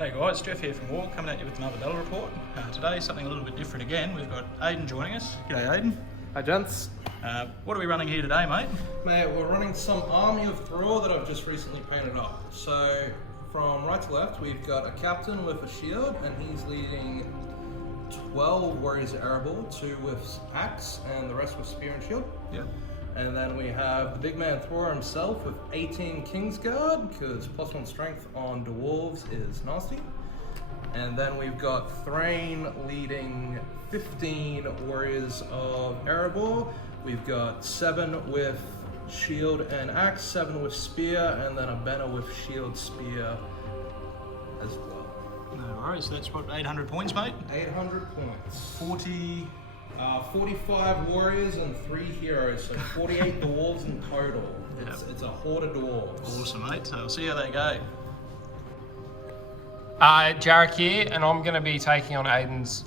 Hey guys, Jeff here from W.A.R.G coming at you with another battle report. Today something a little bit different again. We've got Aiden joining us. G'day Aiden. Hi gents. What are we running here today, mate? Mate, we're running some army of Thror that I've just recently painted up. So from right to left we've got a captain with a shield and he's leading 12 warriors arable, 2 with axe and the rest with spear and shield. Yep. And then we have the big man Thror himself with 18 Kingsguard, because +1 strength on dwarves is nasty. And then we've got Thrain leading 15 warriors of Erebor. We've got 7 with shield and axe, 7 with spear, and then a banner with shield, spear as well. No worries, that's what, 800 points, mate? 800 points. 45 warriors and 3 heroes, so 48 dwarves in total. It's a horde of dwarves. Awesome, mate. So we'll see how they go. Jarek here, and I'm going to be taking on Aiden's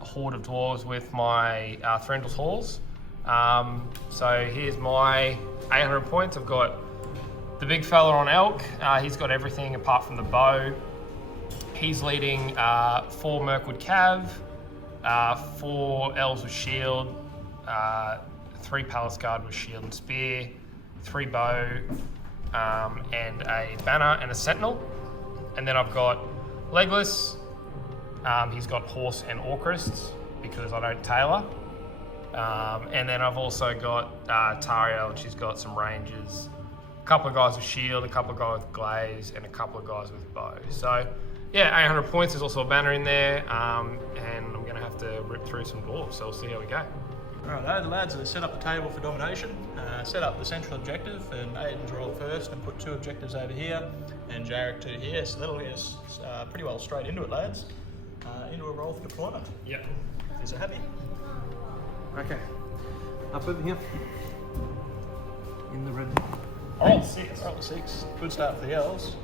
horde of dwarves with my Thranduil halls. So here's my 800 points. I've got the big fella on elk. He's got everything apart from the bow. He's leading 4 Mirkwood Cav, 4 elves with shield, 3 palace guard with shield and spear, 3 bow, and a banner and a sentinel. And then I've got Legless. He's got horse and orcrists because I don't tailor. And then I've also got Tariel. She's got some rangers, a couple of guys with shield, a couple of guys with glaze, and a couple of guys with bow. So yeah, 800 points. There's also a banner in there, and I'm going to have to rip through some dwarves, so we'll see how we go. Alright, the lads have set up the table for domination, set up the central objective, and Aiden's rolled first and put 2 objectives over here, and Jarek 2 here, so that'll get us pretty well straight into it, lads. Into a roll for deployment. Yep. Is it happy? Okay, up over here. In the red. Roll 6. Roll 6. Good start for the elves.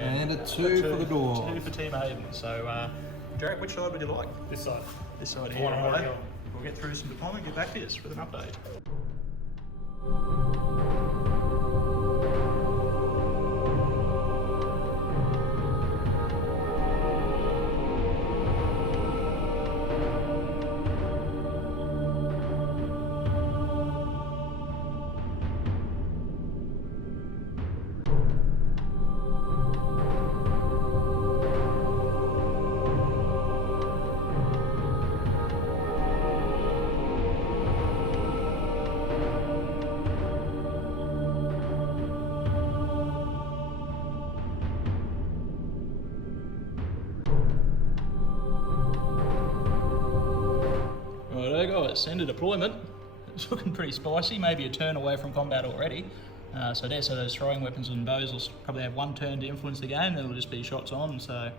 And a 2 for the dwarves. 2 for Team Aiden. So, Jarek, which side would you like? This side. This side here. Right. We'll get through some deployment, get back to us with an update. Guys, end of deployment. It's looking pretty spicy, maybe a turn away from combat already. So those throwing weapons and bows will probably have 1 turn to influence the game, then it'll just be shots on. So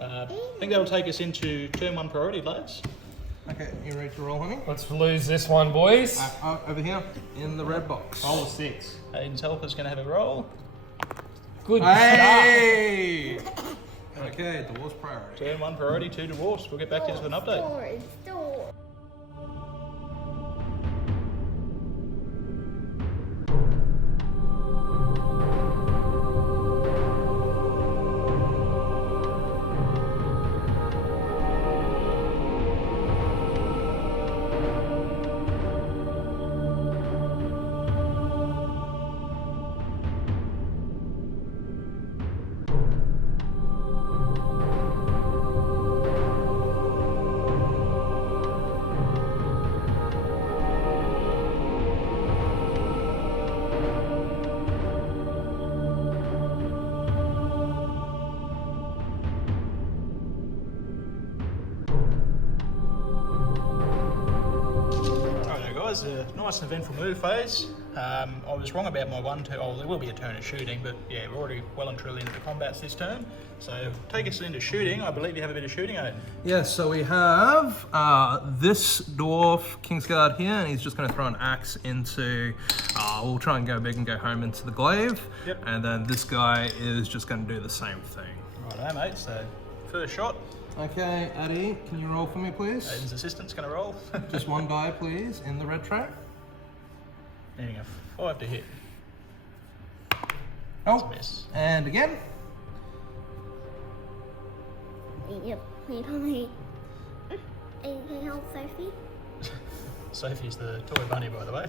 I think that'll take us into turn 1 priority, lads. Okay, you ready to roll, honey? Let's lose this one, boys. Over here, in the red box. Roll 6. Aiden's helper's going to have a roll. Good Hey! Okay, dwarves priority. Turn 1 priority, 2 dwarfs. We'll get back to you with an update. A nice and eventful move phase. I was wrong about my 1 turn. Oh, there will be a turn of shooting, but yeah, we're already well and truly into the combats this turn. So take us into shooting. I believe you have a bit of shooting, Aiden. Yes, so we have this dwarf Kingsguard here, and he's just going to throw an axe into. We'll try and go big and go home into the glaive. Yep. And then this guy is just going to do the same thing. Righto, mate. So first shot. Okay, Addy, can you roll for me, please? Aiden's assistant's going to roll. Just 1 die, please, in the red track. Needing a 5 to hit. Oh, Miss. and again. Yep. He probably. Can you help Sophie? Sophie's the toy bunny, by the way.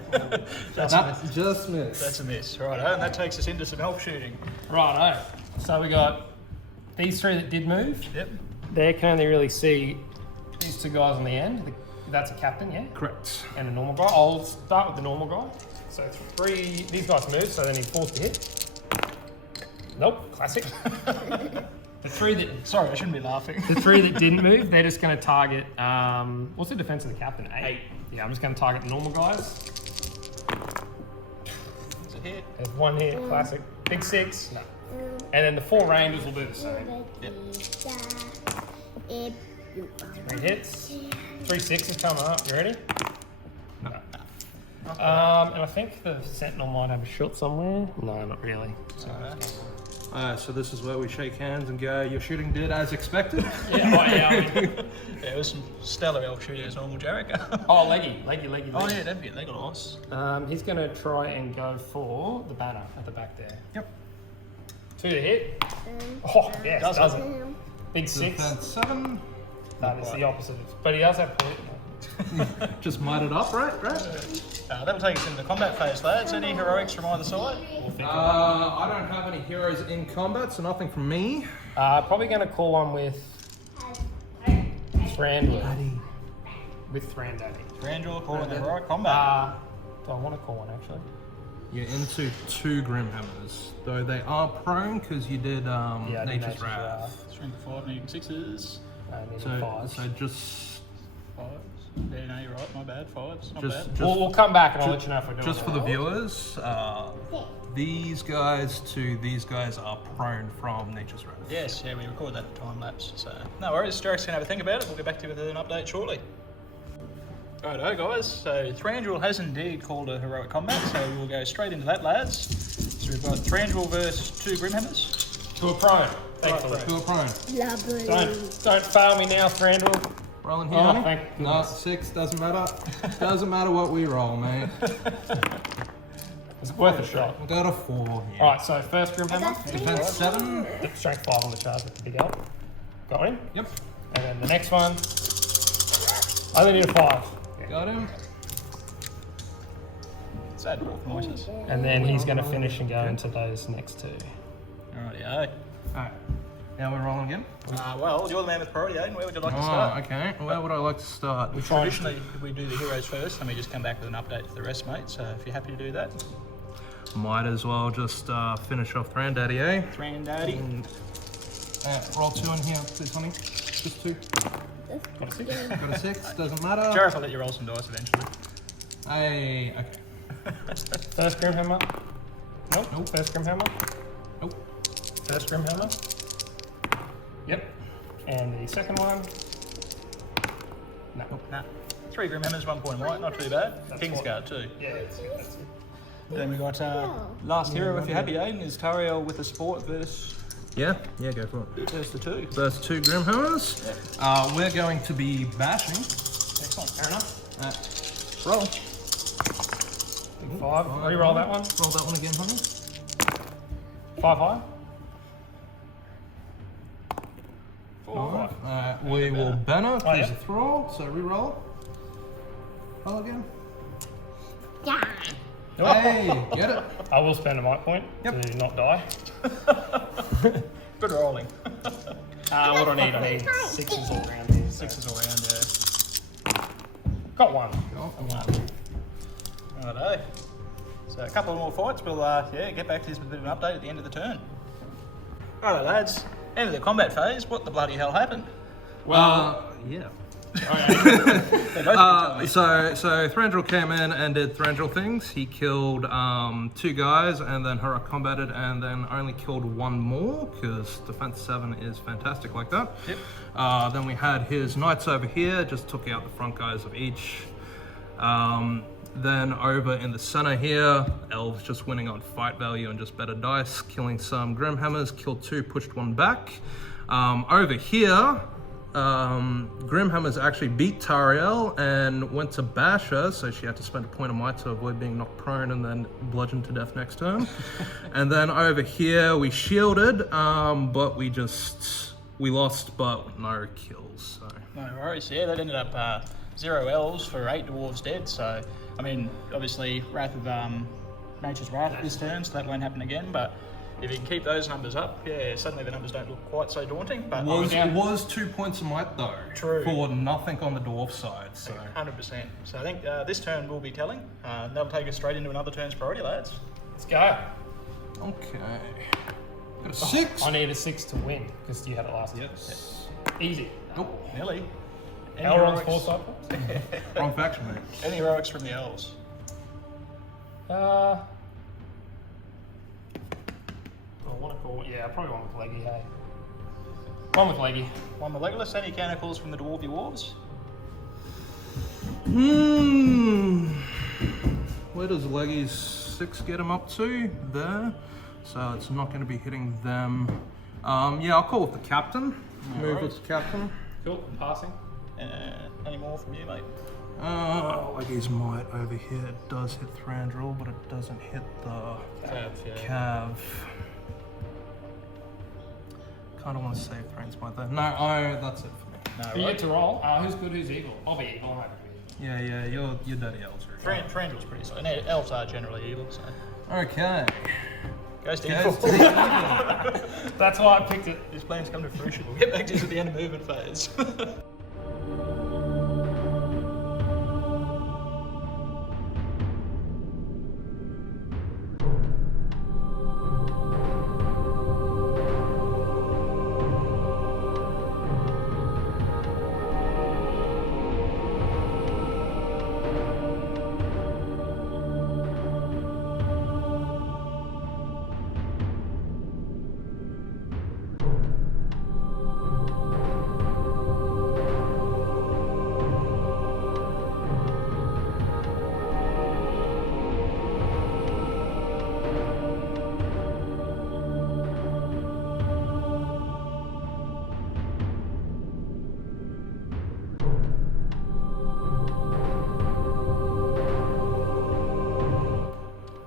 That just missed. That's a miss. Right, and that takes us into some elf shooting. Righto. So we got these three that did move. Yep. They can only really see these two guys on the end. That's a captain, yeah? Correct. And a normal guy. I'll start with the normal guy. So three, these guys move, so they need 4 to hit. Nope, classic. The three that, Sorry, I shouldn't be laughing. the three that didn't move, they're just going to target, what's the defense of the captain? 8? Yeah, I'm just going to target the normal guys. It's a hit. There's 1 hit, classic. Big 6. No. And then the 4 rangers will do the same. Yep. 3 hits. 3 6s coming up. You ready? No. And I think the sentinel might have a shot somewhere. No, not really. So this is where we shake hands and go, your shooting did as expected. Yeah, I mean, Yeah, it was some stellar elf shooting as normal, Jarek. leggy. Oh yeah, that'd be they got lost. He's going to try and go for the banner at the back there. Yep. 2 to hit. Oh, yes, does it. Big 6. Defense 7. That is the opposite. But he does have point. Just might it up, right? That'll take us into the combat phase, lads. Any heroics from either side? I don't have any heroes in combat, so nothing from me. Probably going to call on with Thranduil. With Thranduil. Thranduil calling the heroic combat. Do I want to call one actually? You're into 2 Grimhammers, though they are prone because you did I did Nature's Wrath. Strength 5, needing 6s. Needing So 5s. just 5s. Yeah, no, you're right. My bad. 5s. Not Just- bad. We'll come back and I'll let you know if we're doing just it. for the viewers, these guys to these guys are prone from Nature's Wrath. Yes, yeah, we record that at time lapse. So no worries. Jarek's gonna have a think about it. We'll get back to you with an update shortly. Righto, guys. So Thranduil has indeed called a heroic combat, so we'll go straight into that, lads. So we've got Thranduil versus 2 Grimhammers. To a prone. Thankfully. Who are prone? Lovely. Don't fail me now, Thranduil. Rolling here, Oh, honey? thank No, goodness. 6 doesn't matter. Doesn't matter what we roll, mate. It's worth a shot. We got a 4 here. Alright, so first Grimhammer. Defense 7. Strength 5 on the charge with the big elf. Got him. Yep. And then the next one. I only need a 5. Got him. Sad dwarf noises. And then he's going to finish and go into those next 2. Alrighty, Alright. Now we're rolling again. well, you're the man with priority, Aiden. Where would you like to start? Okay. Where would I like to start? Traditionally, we do the heroes first, and we just come back with an update for the rest, mate. So if you're happy to do that, Might as well just finish off Thranduil, eh? Thranduil. Roll 2 in here, please, honey. Just 2. Got a 6. Got a 6, doesn't matter. Jarek, I'll let you roll some dice eventually. Hey, okay. First Grimhammer. Nope. First Grimhammer. Nope. First Grimhammer. Yep. And the second one. No. Nah. 3 Grimhammers, 1 point white, not too bad. That's Kingsguard too. Yeah, that's it. Then we got last hero, if you're happy, Aiden, is Thranduil with the support versus Yeah, go for it. the 2. First 2 Grimhammers. We're going to be bashing. Excellent. Fair enough. Roll. Big 5. Reroll that one. Roll that one again, honey. 5 high. 4. We will banner, Oh, yeah. use a Thror, so reroll. Roll again. Yeah. Hey, get it. I will spend a might point to not die. Good rolling. What do I need? I need 6s all around here. 6s all around, yeah. Got 1. Righto. So a couple of more fights, we'll get back to this with a bit of an update at the end of the turn. Righto, lads. End of the combat phase. What the bloody hell happened? Yeah. They both tell me. So Thranduil came in and did Thranduil things. He killed 2 guys and then heroic combated and then only killed 1 more because defense 7 is fantastic like that. Yep. Then we had his knights over here, just took out the front guys of each. Then over in the center here, elves just winning on fight value and just better dice, killing some Grimhammers, killed 2, pushed 1 back. Over here, Grimhammers actually beat Tariel and went to bash her, so she had to spend a point of might to avoid being knocked prone and then bludgeoned to death next turn. And then over here we shielded, but we just We lost, but no kills. So. No worries. Yeah, that ended up 0 elves for 8 dwarves dead. So, I mean, obviously, Wrath of Nature's Wrath this turn, so that won't happen again. But if you can keep those numbers up, yeah, suddenly the numbers don't look quite so daunting. But It was 2 points of might though. True. For nothing on the dwarf side. So 100%. So I think this turn will be telling. That'll take us straight into another turn's priority, lads. Let's go. okay. Got a 6. I need a 6 to win because you had it last year. Yes. Easy. Nope. Nearly. Any Elrond's heroics? foresight points. Wrong faction, mate. Any heroics from the elves? I want to call. Yeah, I probably want with Leggy. Hey, one with Leggy. One with Legolas. Any mechanicals from the dwarvy dwarves? Where does Leggy's 6 get him up to? There. So it's not going to be hitting them. Yeah, I'll call with the captain. Move with the captain. Cool. Passing. Any more from you, mate? Leggy's might over here. It does hit Thranduil, but it doesn't hit the Cav. Kind of want to save Thran's might there. No, that's it for me. No, You right? get to roll. Who's good? Who's evil? I'll be evil. I'm happy to be evil. Yeah, you're dirty elves. Thranduil's pretty solid. And elves are generally evil, so. Okay. Goes to Goes evil. to the That's why I picked it. His plans come to fruition. We'll get back to this at the end of movement phase.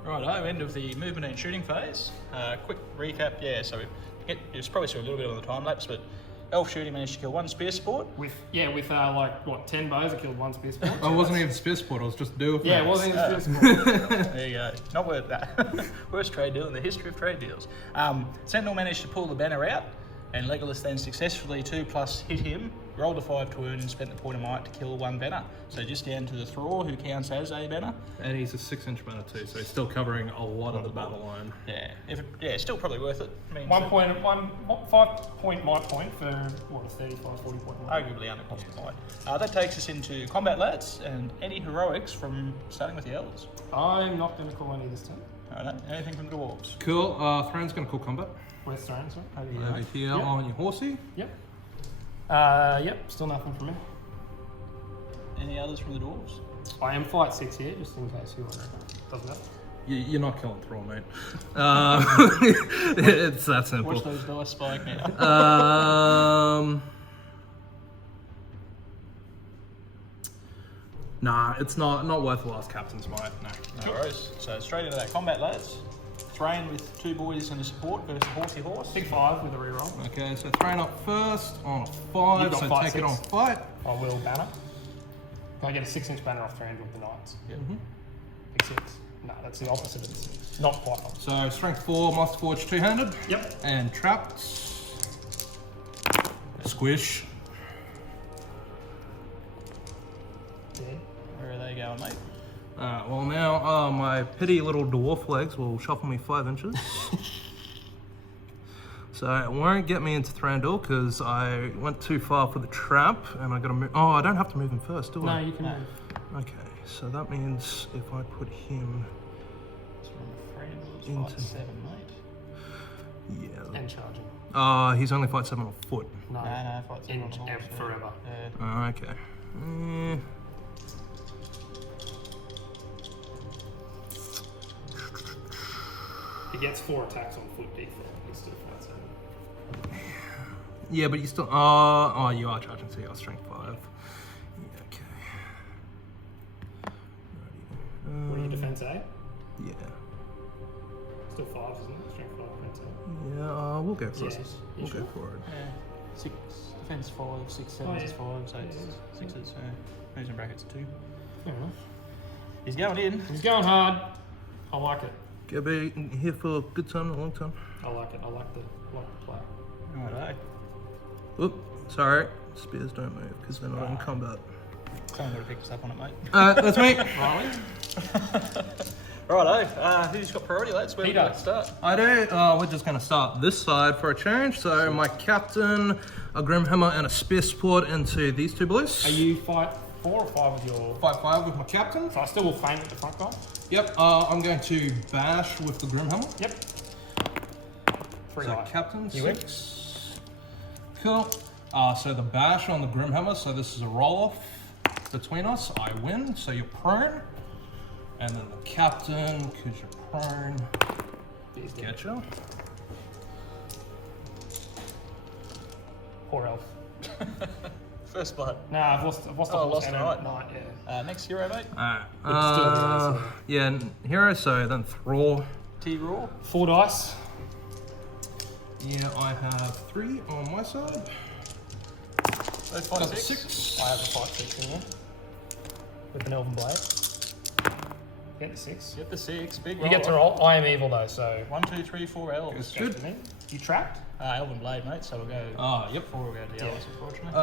Righto, end of the movement and shooting phase. Quick recap, yeah, so it's probably still a little bit on the time lapse, but elf shooting managed to kill 1 spear sport. With like what 10 bows, I killed 1 spear sport. I wasn't even spear sport, I was just doing Yeah, it wasn't even spear sport. There you go. Not worth that. Worst trade deal in the history of trade deals. Sentinel managed to pull the banner out, and Legolas then successfully 2+ hit him, rolled a 5 to earn, and spent the point of might to kill 1 banner. So just down to the Thror, who counts as a banner. And he's a 6-inch banner too, so he's still covering a lot of the battle line. Yeah, still probably worth it. I mean, 5 point might point for what a 35, 40 point might. arguably under cost of might. That takes us into combat, lads, and any heroics from starting with the elves. I'm not going to call any this turn. Alright, anything from dwarves? Cool, Thran's gonna call combat. Where's Thran's? Over here Yep. on your horsey. Yep. Yep. Still nothing from me. Any others from the dwarves? I am fight 6 here, just in case you want to. Doesn't matter. You're not killing Thror, mate. It's that simple. Watch those dice spike now. Nah, it's not worth the last captain's might. No. No worries. So straight into that combat, lads. Thrain with 2 boys and a support versus Horsey Horse. Big 5 with a reroll. Okay, so Thrain up first on a You've 5, got so fight take it 6. on fight. I will banner. Can I get a 6-inch banner off Thranduil with the Knights? Big 6. No, that's the opposite of the 6. Not quite. So strength 4, Master Forge 2-handed. Yep. And trapped. Squish. Dead. Where are they going, mate? Well now, my petty little dwarf legs will shuffle me 5 inches. So it won't get me into Thranduil because I went too far for the trap and I gotta move. Oh, I don't have to move him first, do I? No, you can move. Okay, so that means if I put him, It's from Thranduil's Into- fight 7, mate. yeah. And charging. He's only fight 7 on foot. No. No, fight 7 In on horse. forever. Okay. He gets 4 attacks on foot default. He's still fight 7. Yeah, but you still. Oh, you are charging, so you are strength 5. Yeah, okay. What are your defense A? Yeah. Still 5, isn't it? Strength 5, defense A. Yeah, we'll go for it. Yes. We'll go for it. 6, defense 5, 6, 7 is 5, so it's 6 is moves in brackets 2. Fair enough. He's going in. He's going hard. I like it. Gonna be here for a good time, a long time. I like it. I like the play. Righto. Oop, sorry. Spears don't move because they're not in combat. Someone got to pick us up on it, mate. That's me. Righto. Who's got priority, lads? Where He we going to does. start? I do. We're just going to start this side for a change. So my captain, a Grimhammer, and a spear support into these two boys. Are you 5-4 or 5 with your? 5/5 with my captain. So I still will feint with the front guy. Yep. I'm going to bash with the Grimhammer. Yep. 3 So high. captain You win. 6. Cool. So the bash on the Grimhammer. So this is a roll off between us. I win. So you're prone. And then the captain, because you're prone. He's dead. Getcha. Poor elf. First blood. Nah, I've lost Oh, the lost and a knight. Knight, yeah. Next hero, mate. Alright. It's still there, Yeah, hero. So then Thror. T-Raw. 4 dice. Yeah, I have 3 on my side. Those 5 Got 6. 6. I have a 5/6 in there. With an elven blade. Get the 6. Get the 6. Big roll. You get to roll. I am evil though, so. 1, 2, 3, 4 elves. It's Goes good. to me. You trapped? Elven blade, mate. So we'll go. Yep. 4 will go to the elves, unfortunately.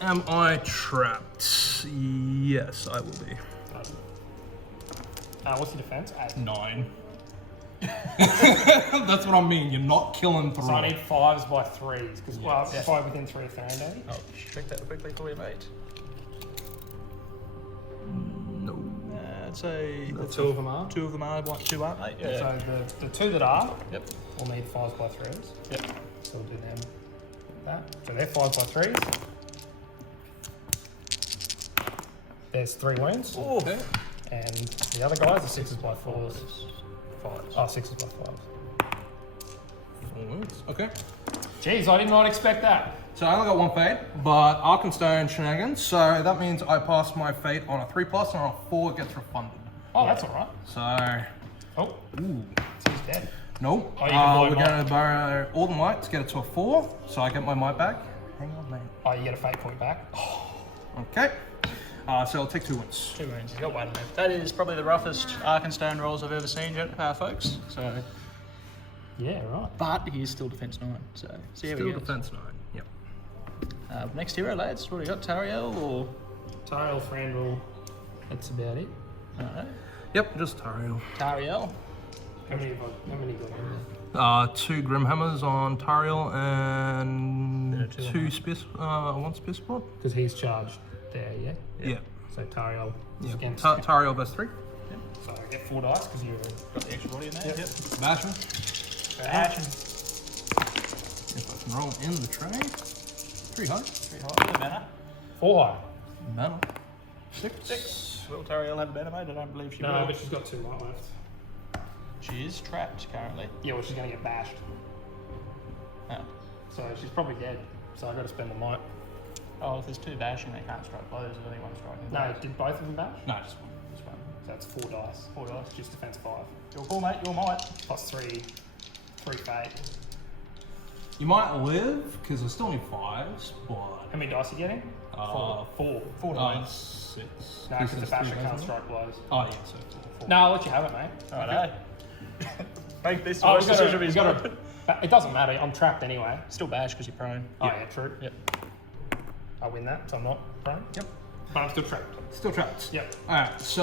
Am I trapped? Yes, I will be. What's your defense? 8. 9. That's what I mean. You're not killing So I Thror. need 5s by 3s, because well, Yeah. 5 within 3 of Thranduil. I'll check that quickly for you, mate. No. I'd say The 2 of them are. 2 of them are, 2 aren't, mate? Yeah. So the 2 that are, Yep. will need 5s by 3s. Yep. So we'll do them like that. So they're 5 by 3s. There's 3 wounds. Okay. And the other guys are 6s by 4s. 5s. Oh, 6s by 5s. Okay. Jeez, I did not expect that. So I only got 1 fate, but Arkenstone shenanigans. So that means I pass my fate on a 3+, and on a 4 it gets refunded. Oh, that's alright. So, Oh, ooh. so he's dead. Nope. Oh, you can blow we're might. going to borrow all the might to get it to a 4, so I get my might back. Hang on, mate. Oh, you get a fate point back. Okay. So I'll take 2 wins. 2 wounds. You got 1 left. That is probably the roughest Arkenstone rolls I've ever seen, folks. So, Yeah, right. but he is still defense 9. So, see how Still we go. defense 9. Yep. Next hero, lads. What do we got? Tariel or? Tariel, Thranduil. That's about it. I don't know. Yep, just Tariel. Tariel. How many got in there? 2 Grimhammers on Tariel and Yeah, 2 2 spear, 1 spear support. Because he's charged there, yeah? Yeah. So Tariel is Yeah. against. Tariel best 3. So I get 4 dice because you're. Got the extra body in there. Yep. Bash him. Action. If I can roll in the tray. 3 high. 3 high. Banner. 4 high. Mana. 6. 6. Will Tariel have a banner, mate? I don't believe she No, will. but she's got 2 might left. She is trapped currently. Yeah, well, she's going to get bashed. Oh. So she's probably dead. So I got to spend the might. Oh, if there's 2 bashing, they can't strike blows. There's only 1 striking. No, did both of them bash? No, just 1. Just 1. So that's 4 dice. 4 dice. Just defense 5. Your call, mate. Your might. Plus 3 fate. You might live, because I still need 5s, but... How many dice are you getting? 4. 4 dice. 6. No, because the basher can't strike blows. Oh, yeah, so 4. No, I'll let you have it, mate. Alright, Make this Oh, worst decision of his got life. It doesn't matter. I'm trapped anyway. Still bash because you're prone. Oh yeah, true. Yep. I win that, so I'm not prone. Yep. But I'm still trapped. Still trapped. Yep. Alright, so,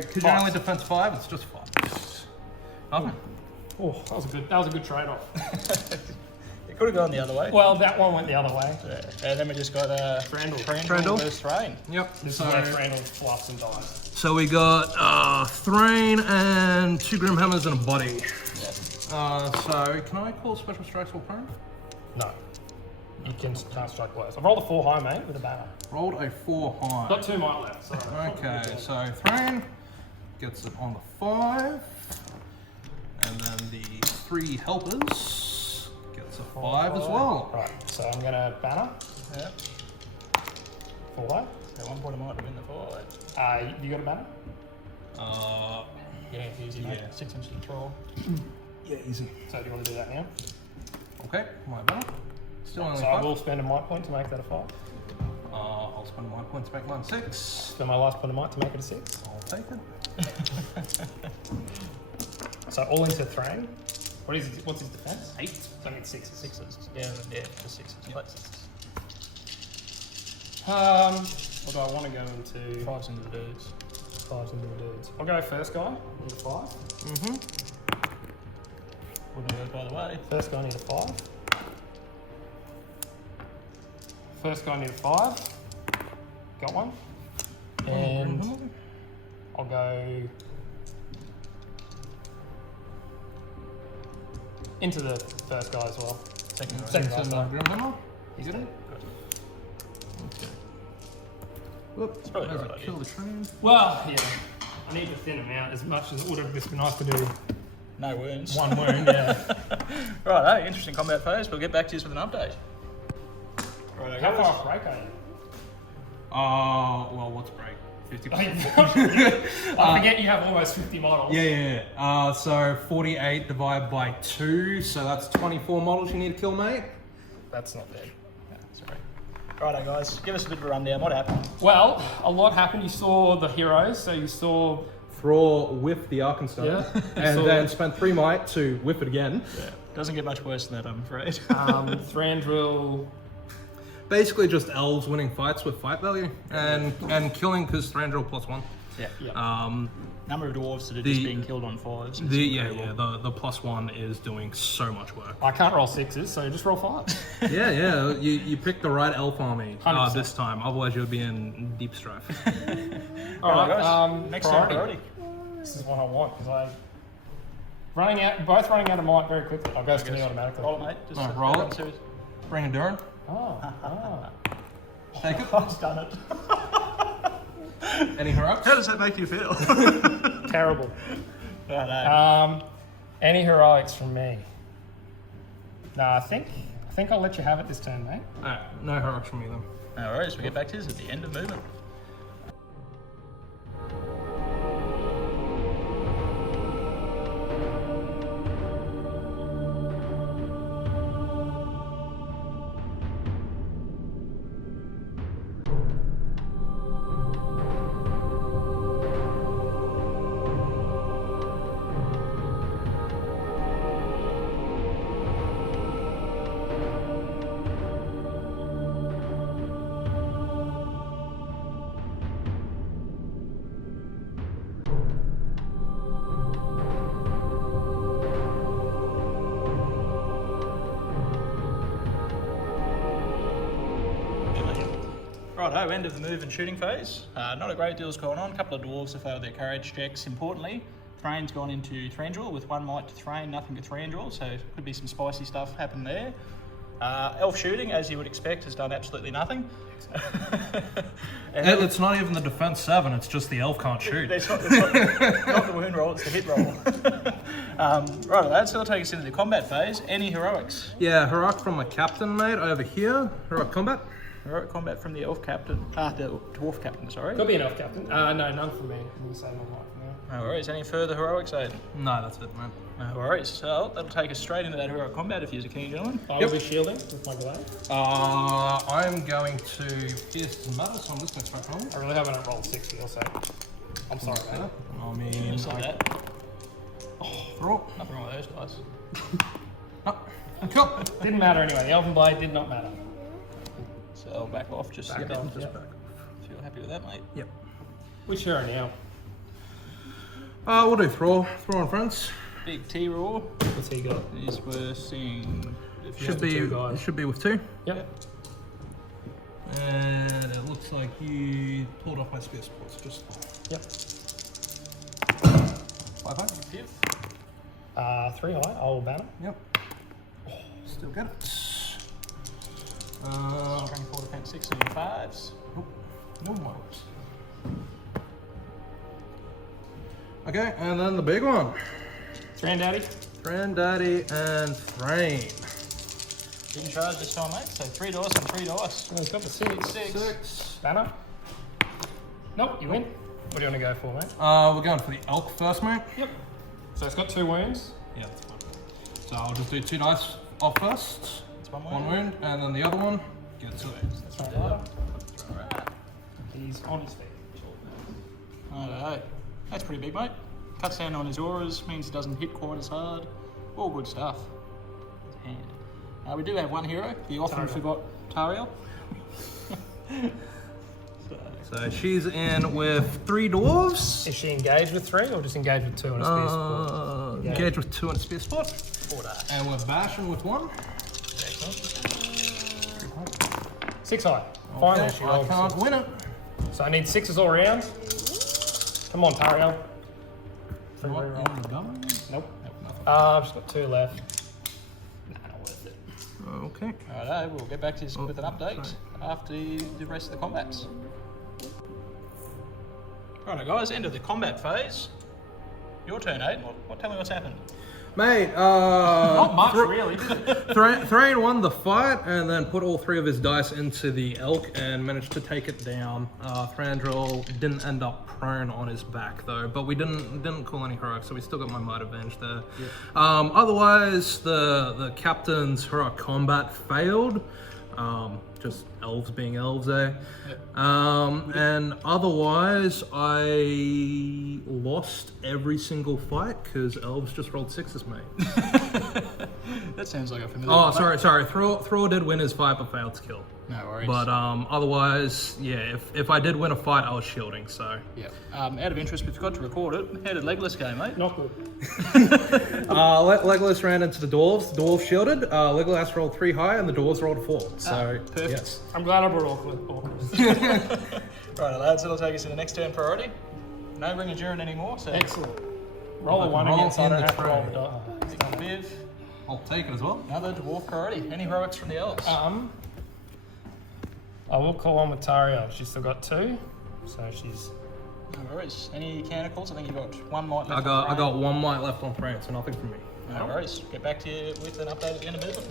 because you're only defense 5, it's just 5. Okay. Oh, that was a good trade-off. It could have gone the other way. Well, that one went the other way. Yeah. And then we just got Thranduil. Thranduil. versus Thrain. Yep. This is where Thranduil fluffs and dies. So we got Thrain and 2 Grimhammers and a body. Yeah. So can I call special strikes while prone? No. You can't strike blows. I've rolled a 4 high, mate, with a banner. Rolled a 4 high. Got 2 might left, so. Okay, so Thrain gets it on the 5. And then the 3 helpers gets a 5 as well. Right, so I'm gonna banner. Yeah. 4 high. At one point I might have been the 4. You got a banner? Yeah, easy, mate. Yeah. 6 inch Thror. Yeah, easy. So do you want to do that now? Okay, my banner. Still only So 5. I will spend a might point to make that a 5. I'll spend my point to make mine 6. Spend my last point of might to make it a 6. I'll take it. So all into Thranduil. What's his defense? 8. So I need 6. Sixes. Yeah, just 6. Flat 6s. What do I want to go into? 5s into the dudes. 5s into the dudes. I'll go first guy, need a 5. Mm-hmm. Wouldn't work by the way. First guy, need a 5. First guy, need a 5. Got one. And I'll go into the first guy as well. Second guy. Second guy, sorry. Grimhammer. He's in it? Okay. Whoop. It's probably There's the a right kill the train. Well, yeah. I need to thin him out as much as it would have just been nice to do No wounds. one wound, yeah. Right, hey, interesting combat phase. We'll get back to you with an update. Right, How far off break are you? Well, what's break? 50%. I forget you have almost 50 models. Yeah. So 48 divided by 2, so that's 24 models you need to kill, mate. That's not bad. Sorry. Righto, guys. Give us a bit of a rundown. What happened? Well, a lot happened. You saw the heroes, so you saw Thror whiff the Arkansas, Yeah. and So- then spent 3 might to whiff it again. Yeah. Doesn't get much worse than that, I'm afraid. Thranduil. Basically, just elves winning fights with fight value and killing because Thranduil +1. Yeah. Number of dwarves that are just being killed on 5s. The +1 is doing so much work. I can't roll 6s, so just roll 5s. You picked the right elf army 100%. this time. Otherwise, you'll be in deep strife. All right, guys. Next time, priority. This is what I want because running out of might very quickly. I'll go to me automatically. Roll it, mate. Just Alright, roll it. to- Bring it down. Oh. Take it. I've done it. Any heroics? How does that make you feel? Terrible. Righto. Any heroics from me? No, I think I'll let you have it this turn, mate. Alright, no heroics from me then. No worries. We'll get back to this at the end of movement. Righto, end of the move and shooting phase. Not a great deal's going on. A couple of dwarves have failed their courage checks. Importantly, Thrain's gone into Thranduil with 1 might to Thrain, nothing to Thranduil, so could be some spicy stuff happen there. Elf shooting, as you would expect, has done absolutely nothing. It's not even the defense 7, it's just the elf can't shoot. It's not the wound roll, it's the hit roll. Right, lads, so that'll take us into the combat phase. Any heroics? Yeah, heroic from the captain, mate, over here. Heroic combat. Heroic combat from the elf captain. The dwarf captain, sorry. Could be an elf captain. No, none from me. I'm going to say my might for now. No worries. Any further heroics, Aiden? No, that's it, man. No worries. So that'll take us straight into that heroic combat if you're a keen gentleman. I will be shielding with my glaive. I'm going to pierce some metal, so I'm just going to strike on. I really hope I don't roll 60 or so. I'm sorry, mate. I mean, Just like that. Throw. Nothing wrong with those guys. Oh, cool. Didn't matter anyway. The elven blade did not matter. So I'll back off just Back to off, get yep. Back. if you're happy with that, mate. Yep. Which hero now? We'll do Thror. Thror and friends. Big T-Raw What's he got? is worth seeing. If you Should have the be. two guys. Should be with 2. Yep. And it looks like you pulled off my spear sports. Just Yep. 5 high. Fifth. 3 high. I'll banner. Yep. Still get it. Strength 4, defense 6 and 5s. No models. Okay, and then the big one. Granddaddy. Granddaddy and Thrain. Didn't charge this time, mate. So 3 dice and 3 dice. Oh, it's got the 6. 6. Banner. Nope, you win. What do you want to go for, mate? We're going for the elk first, mate. Yep. So it's got 2 wounds. Yeah, that's fine. So I'll just do 2 dice off first. It's one One wound. wound, and then the other one gets away. That's Right. right. He's on his feet. Alright. That's pretty big, mate. Cuts down on his auras, means he doesn't hit quite as hard. All good stuff. And, we do have one hero, the often forgot Tariel. So she's in with 3 dwarves. Is she engaged with 3 or just engaged with 2 on a spear spot? Engaged with 2 on a spear spot. 4 darts. And we're bashing with 1. Excellent. 6 high. Finally, Okay, she I rolled can't 6. win it. So I need 6s all around. Come on, Tariel. Not in the gun. Nope. I've just got 2 left. Nah, not worth it. Okay. Alright, we'll get back to this with an update after the rest of the combats. Alright guys, end of the combat phase. Your turn, Aiden. Tell me what's happened. Mate, Not much, really. Thrain won the fight and then put all 3 of his dice into the elk and managed to take it down. Thranduil didn't end up prone on his back though, but we didn't call any heroics, so we still got my might advantage there. Yeah. Otherwise, the captain's heroic combat failed. Just elves being elves, eh? Yep. And otherwise, I lost every single fight because elves just rolled 6s, mate. That sounds like a familiar Oh, combat. sorry. Thror did win his fight, but failed to kill. No worries. But otherwise, yeah, if I did win a fight, I was shielding, so. Yeah. Out of interest, we forgot to record it. How did Legolas go, mate? Not good. Legolas ran into the dwarves. The dwarves shielded. Legolas rolled 3 high, and the dwarves rolled 4. So, perfect. yes. I'm glad I brought awkward. Right, lads, that'll take us to the next turn priority. No ring adjourn anymore, so Excellent. Roll a 1 Roll again, so I in don't the have to roll the tray. die. Viv, I'll take it as well. another dwarf priority. Any heroics from the elves? I will call on with Tariel. She's still got 2, so she's. No worries. Any counter calls? I think you've got 1 might left. I got 1 might left on Thrain, so nothing from me. No worries. Get back to you with an update at the end of movement.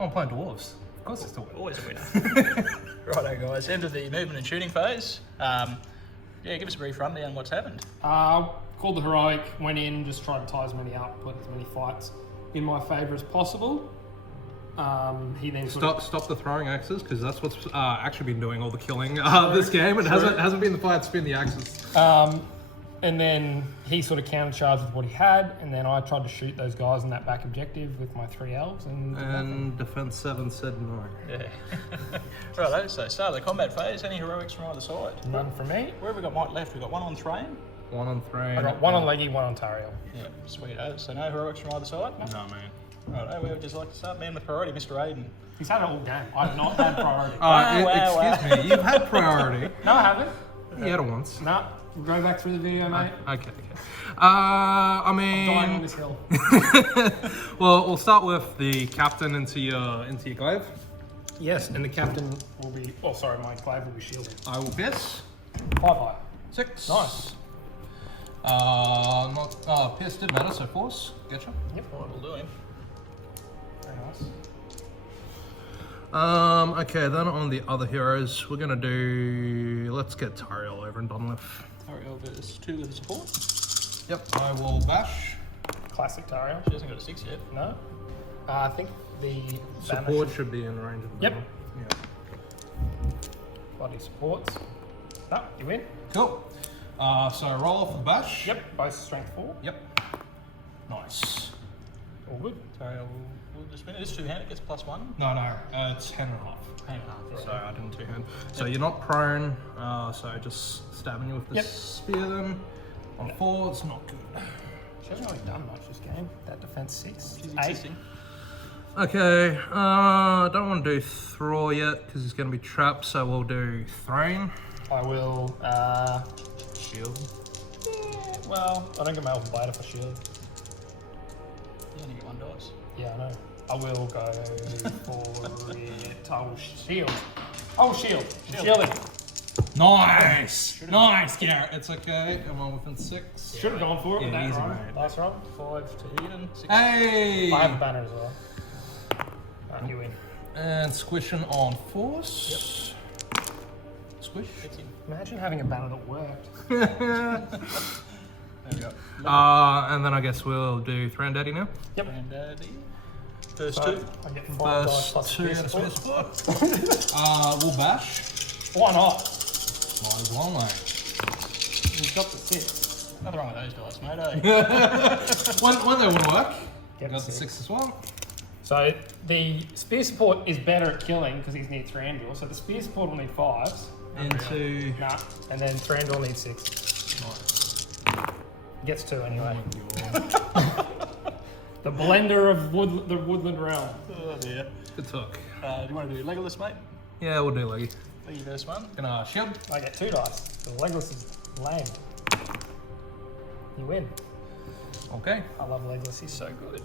I'm playing dwarves. Of course it's still win. Always a winner. Righto, guys. End of the movement and shooting phase. Yeah, give us a brief rundown on what's happened. Called the heroic, went in, just tried to tie as many up, put as many fights in my favour as possible. He then Stop the throwing axes, because that's what's actually been doing all the killing this game. It hasn't been the fight, it's been the axes. and then he sort of countercharged with what he had, and then I tried to shoot those guys in that back objective with my 3 elves, And Defense 7 said no. Yeah. Righto, so start of the combat phase. Any heroics from either side? none for me. Where have we got might left? We've got 1 on Thrain. 1 on Thrain. I got 1 on Leggy, 1 on Tariel. Yeah, sweet. So no heroics from either side? No, man. Righto, where would you like to start? Man with priority, Mr. Aiden. He's had it all game. I've not had priority. Excuse me, you've had priority. No, I haven't. You had it once. No, go back through the video, mate. Okay. I Dying on mean, this hill. well, we'll start with the captain into your glaive. Yes, and the captain will be. Oh, sorry, my glaive will be shielded. I will pierce. 5 high. 6. Nice. Pierce did matter, so force. Getcha. Yep. Right, we'll do him. Very nice. Okay, then on the other heroes, we're gonna do. Let's get Tariel over and done with. Tariel versus 2 with the support. Yep, I will bash. Classic Tariel. She hasn't got a 6 yet. No. I think the banner Support should be in range of the Yep. middle. Yeah. Bloody supports. No, you win. Cool. So roll off the bash. Yep, both strength 4. Yep. Nice. All good. Tariel will just win it. This 2-handed gets +1. No, it's 10 and a half. 10.5. So I didn't 2-hand. So you're not prone, so just stabbing you with this spear then. On 4, it's not good. She hasn't really done much this game. That defense 6. She's 8. existing. Okay, I don't want to do Thror yet because he's going to be trapped, so we'll do Thrain. I will, Shield. yeah, well, I don't get my elven blade if I shield. You only get 1 dice. Yeah, I know. I will go for it. I will shield. I will shield. Shield. Shielding. Nice! Nice, Garrett. It's okay. I'm on within 6. Should have gone for it with Yeah, that easy, run. mate. Last round, 5 to Eden. 6. Hey! I have a banner as well. You win. And squishing on force. Squish. Imagine having a banner that worked. There we go. And then I guess we'll do Thranduil now. Yep. Granddaddy. First So, 2. I get 5 dice First plus 2 and a space space support. we'll bash. Why not? Might as well, mate. You've got the 6. Nothing wrong with those dice, mate, eh? When they would work. Get Got the the 6 as well. So the spear support is better at killing because he's near Thranduil. So the spear support will need 5s. Into. Nah. And then Thranduil needs 6. Nice. Gets 2 anyway. The blender of the woodland realm. Oh dear. Good talk. Do you want to do Legolas, mate? Yeah, we'll do Leggy. Leggy first one. Gonna shield. I get 2 dice. The Legolas is lame. You win. Okay. I love Legolas. He's so good.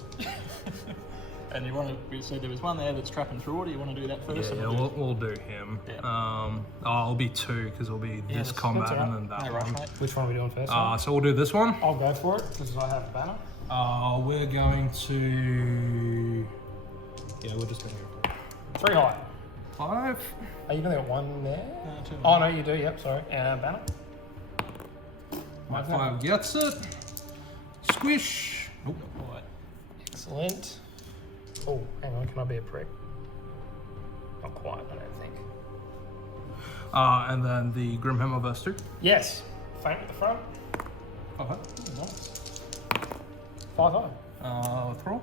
And you want to, we said there was one there that's trapping Thror. Do you want to do that first? Yeah, we'll do him. Yeah. It'll be 2 because it'll be this that's combat all and right. then that No rush, one. mate. Which one are we doing first? So we'll do this one. I'll go for it because I have a banner. We're going to. Yeah, we're just going to go 3 high. 5. Oh, you've only got 1 there? 2. Oh, no, you do. Yep, sorry. And banner. My 5 gets it. Squish. Nope. Right. Excellent. Oh, hang on. Can I be a prick? Not quite, I don't think. And then the Grimhammer verse 2. Yes. Faint at the front. Okay. Nice. 5 high. Thror.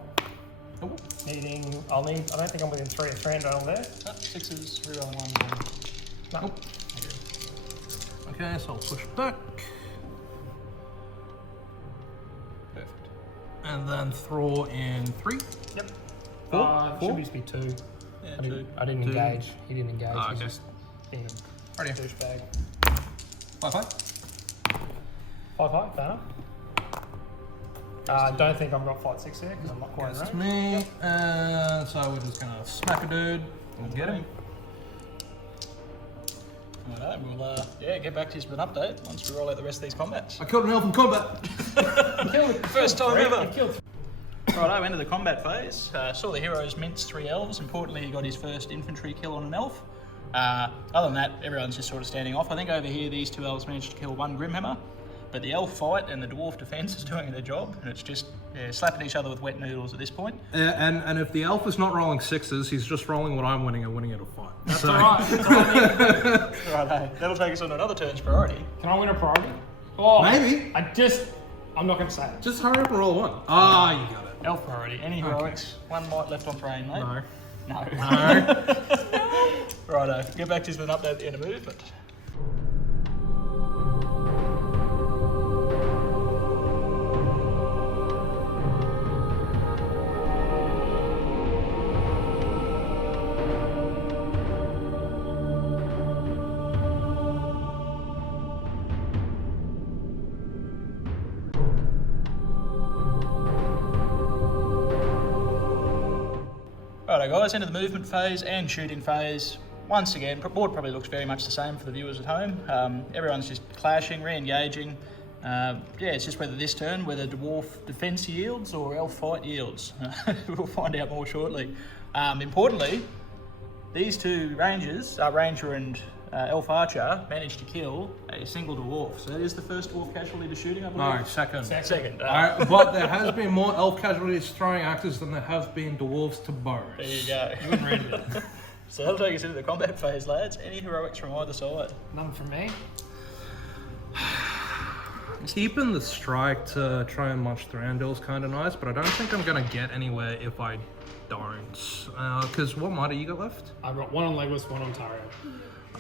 Nope. Needing. I don't think I'm within 3 of Thranduil there. 6s, reroll 1. No. Nope. Okay, so I'll push back. Perfect. And then Thror in 3. Yep. Four? Should just be 2. Yeah, I 2. didn't Two. engage. He didn't engage. Ah, He's okay. just being a Righty. douchebag. 5 5. 5 high, banner. I don't think I've got fight 6 there because I'm not quite That's right. me. And so we're just gonna smack a dude and get him. Alright, we'll get back to you with an update once we roll out the rest of these combats. I killed an elf in combat. First time ever. You killed Righto, end of the combat phase. Saw the heroes mince 3 elves. Importantly, he got his first infantry kill on an elf. Other than that, everyone's just sort of standing off. I think over here, these 2 elves managed to kill 1 Grimhammer. But the elf fight and the dwarf defense is doing their job, and it's just slapping each other with wet noodles at this point. And if the elf is not rolling 6s, he's just rolling what I'm winning and winning at a fight. That's alright. That's all I need to do. Righto, that'll take us on to another turn's priority. Can I win a priority? Oh, Maybe. I'm not going to say it. Just hurry up and roll 1. Ah, you got it. Elf priority. Any heroics? 1 light left on Thrain, mate. No. No. No. Righto, get back to you with an update at the end of movement. Righto guys, into the movement phase and shooting phase. Once again, board probably looks very much the same for the viewers at home. Everyone's just clashing, re-engaging. It's just whether this turn, whether dwarf defense yields or elf fight yields. We'll find out more shortly. Importantly, these 2 rangers, Ranger and Elf Archer, managed to kill a single dwarf. So that is the first dwarf casualty to shooting, I believe. No, second. Second. But there has been more elf casualties throwing axes than there have been dwarves to bows. There you go. So that'll take us into the combat phase, lads. Any heroics from either side? None from me. Keeping the strike to try and munch Thranduil's kind of nice, but I don't think I'm going to get anywhere if I don't. Because what might you got left? I've got 1 on Legolas, 1 on Tario.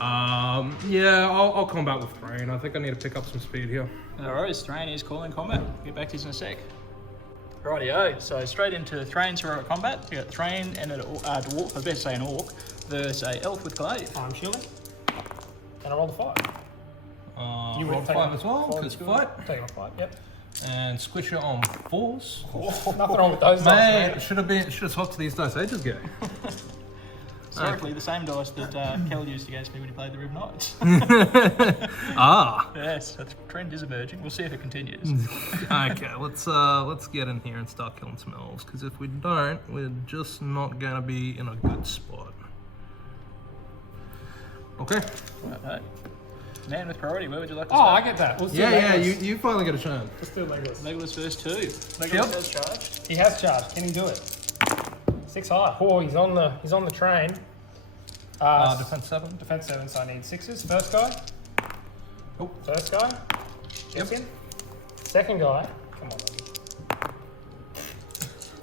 I'll combat with Thrain. I think I need to pick up some speed here. Alright, Thrain is calling combat. Get back to you in a sec. Rightio, so straight into Thrain's heroic combat. You got Thrain and a dwarf, I better say an orc, versus a elf with glaive. I'm shielding. And I roll the fight. You roll 5 as well, because fight. Taking a fight, yep. And squisher on 4s. Nothing wrong with those dice, Mate, man. should have swapped to these dice ages ago. Historically, the same dice that Kel used against me when he played the Rib Knights. Ah. Yes, the trend is emerging. We'll see if it continues. Okay, let's get in here and start killing some elves, because if we don't, we're just not gonna be in a good spot. Okay. Right. Man with priority, where would you like to Oh, start? I get that. Let's do Yeah, Legolas. you finally get a turn. Let's do Legolas. Legolas first two. Legolas Yep. has charged. He has charged. Can he do it? 6 high. Oh, he's on the train. Defense 7. Defense 7, so I need 6s. First guy. Oh. First guy. Gets in. Second guy. Come on, baby.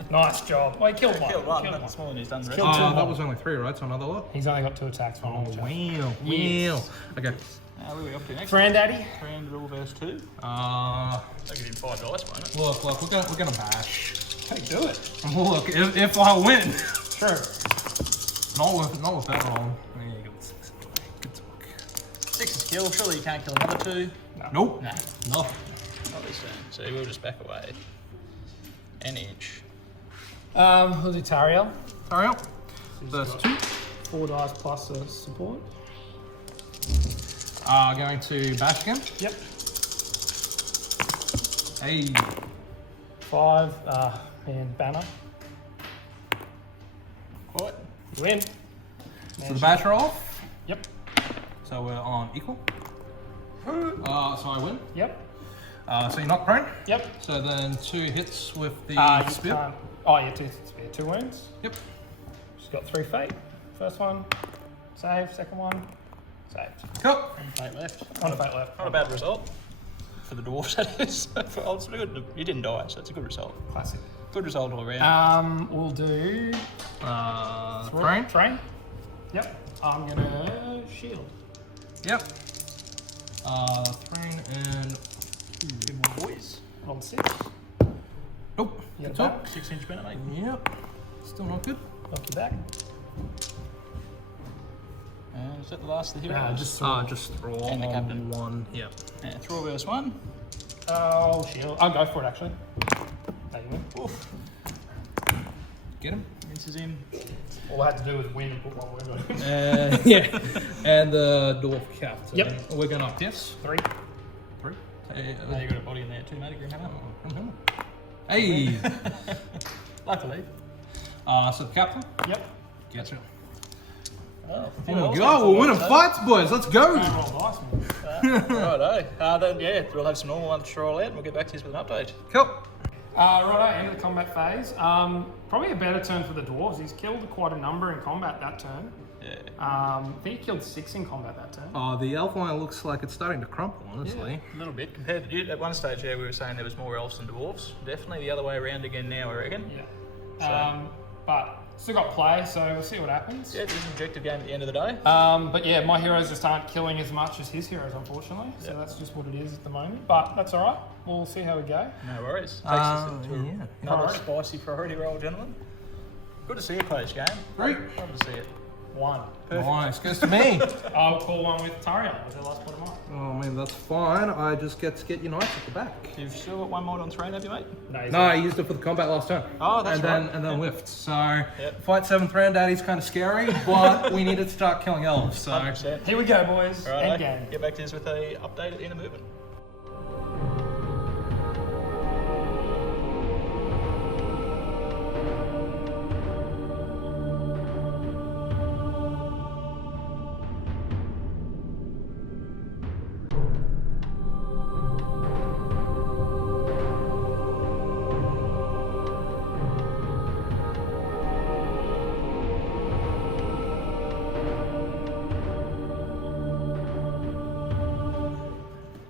Nice job. Well, he killed one. Killed one, Killed but one. it's more than he's done the rest. Killed two That more. was only 3, right? So another lot? He's only got 2 attacks. Oh, One wow. Yes. Okay. Where are we up to next? Granddaddy. Thranduil versus 2. Uh, I'll give him 5 dice, won't it? look, we're gonna bash. Hey, do it. Look, if I win. Sure. Not with that roll. There you go. 6. Good talk. 6 is kill. Surely you can't kill another 2. Nope. Nah, No. not this turn. So we'll just back away. An inch. We'll do Tariel. Sorry. Verse 2. 4 dice plus a support. Going to bash again. Yep. Hey. 5. And banner. Quite. You win. So the bash roll. Yep. So we're on equal. So I win. Yep. So you're not prone. Yep. So then 2 hits with the You spear. can't. Oh, yeah, 2 spear. 2 wounds. Yep. She's got 3 fate. First one, save. Second one, saved. Cool. 1 fate left. 1 fate left. Not a bad result. For the dwarves, that is. For old, it's good. You didn't die, so it's a good result. Classic. Good result all around. We'll do Prone. Train. Yep. I'm gonna shield. Yep. Thrain and. Two more boys. On 6. Nope. You Good got talk. that? 6-inch banner, mate. Yep. Still not good. Knock you back. Is that the last of the heroes? Just throw And the on captain. 1. Yep. And Thror versus 1. Oh, shield. I'll go for it actually. There you win. Oof. Get him. Misses him. All I had to do was win and put 1 wound on him. Yeah. And the dwarf captain. Yep. We're going up. Yes. 3. 3. Now you got a body in there too, mate. Grimhammer. Hey. Luckily. So the captain. Yep. Gotcha. Oh, Here we go. We're winning fights, boys. Let's go. Roll dice, man. Righto. Then yeah, we'll have some normal ones to roll out and we'll get back to you with an update. Cool. Righto, end of the combat phase. Probably a better turn for the dwarves. He's killed quite a number in combat that turn. Yeah. I think he killed 6 in combat that turn. The elf line looks like it's starting to crumple, honestly. A little bit compared to you. At one stage, yeah, we were saying there was more elves than dwarves. Definitely the other way around again now, I reckon. Yeah. But still got play, so we'll see what happens. Yeah, it's an objective game at the end of the day. But yeah, my heroes just aren't killing as much as his heroes, unfortunately. So that's just what it is at the moment. But that's all right. We'll see how we go. No worries. Takes us into yeah. another Alright. spicy priority roll, gentlemen. Good to see you close game. Great. Love to see it. 1. Nice. Goes to me. I'll call one with Tariel. Was their last point of mine? Oh, I mean, that's fine. I just get to get your knights at the back. You've still got 1 mod on Thrain, have you, mate? No, I used it for the combat last turn. Oh, that's and right. Then whiffed. So, Yep. fight 7 Thranduil's kind of scary, but we needed to start killing elves. So, 100%. Here we go, boys. Righto. End game. Get back to us with a update at the end of movement.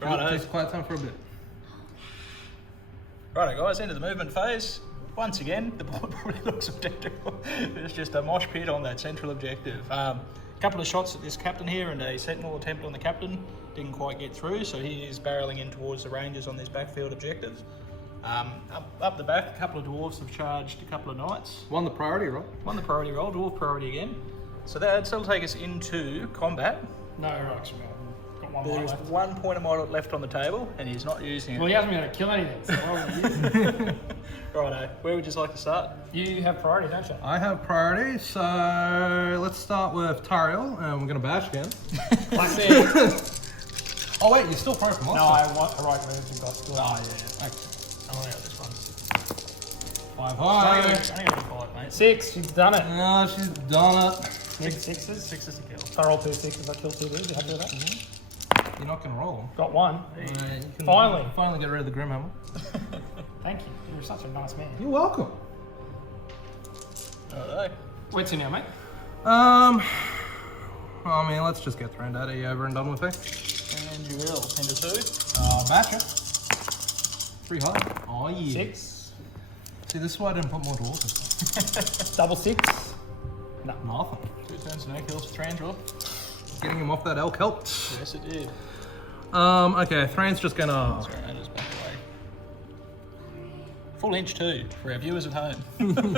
Righto. just quiet time for a bit. Righto, guys, into the movement phase. Once again, the board probably looks identical. There's just a mosh pit on that central objective. Couple of shots at this captain here and a sentinel attempt on the captain. Didn't quite get through, so he is barreling in towards the rangers on this backfield objective. Up the back, a couple of dwarves have charged a couple of knights. Won the priority, right? Won the priority roll, dwarf priority again. So that'll take us into combat. No, right, got 1 There more is left. 1 point of model left on the table, and he's not using it. Well, he hasn't been able to kill anything, so why would he use it? Righto, where would you like to start? You have priority, don't you? I have priority, so let's start with Thranduil, and we're going to bash again. I said. Oh wait, you're still prone from No, last I want a right move and got to it. Oh, yeah. Okay. I want to go this one. 5 I high. only got 5, mate. 6, she's done it. No, she's done it. Need sixes. 6 is to kill. If I roll 2 6s, I kill 2 dudes. You happy with that? You're not going to roll. Got one. You can Finally get rid of the Grimhammer. Thank you. You're such a nice man. You're welcome. Righto. Where's he now, mate? I mean, let's just get thrown out of you over and done with it. And you will. 10 to 2. Batcher. 3 high. Oh yeah. 6. See, this is why I didn't put more dwarves in. Double 6. No. Nothing. 2 turns, no kills for Thranduil. Getting him off that elk helped. Yes, it did. Okay, Thran's just gonna... Sorry, I just back away. Full inch too, for our viewers at home. No,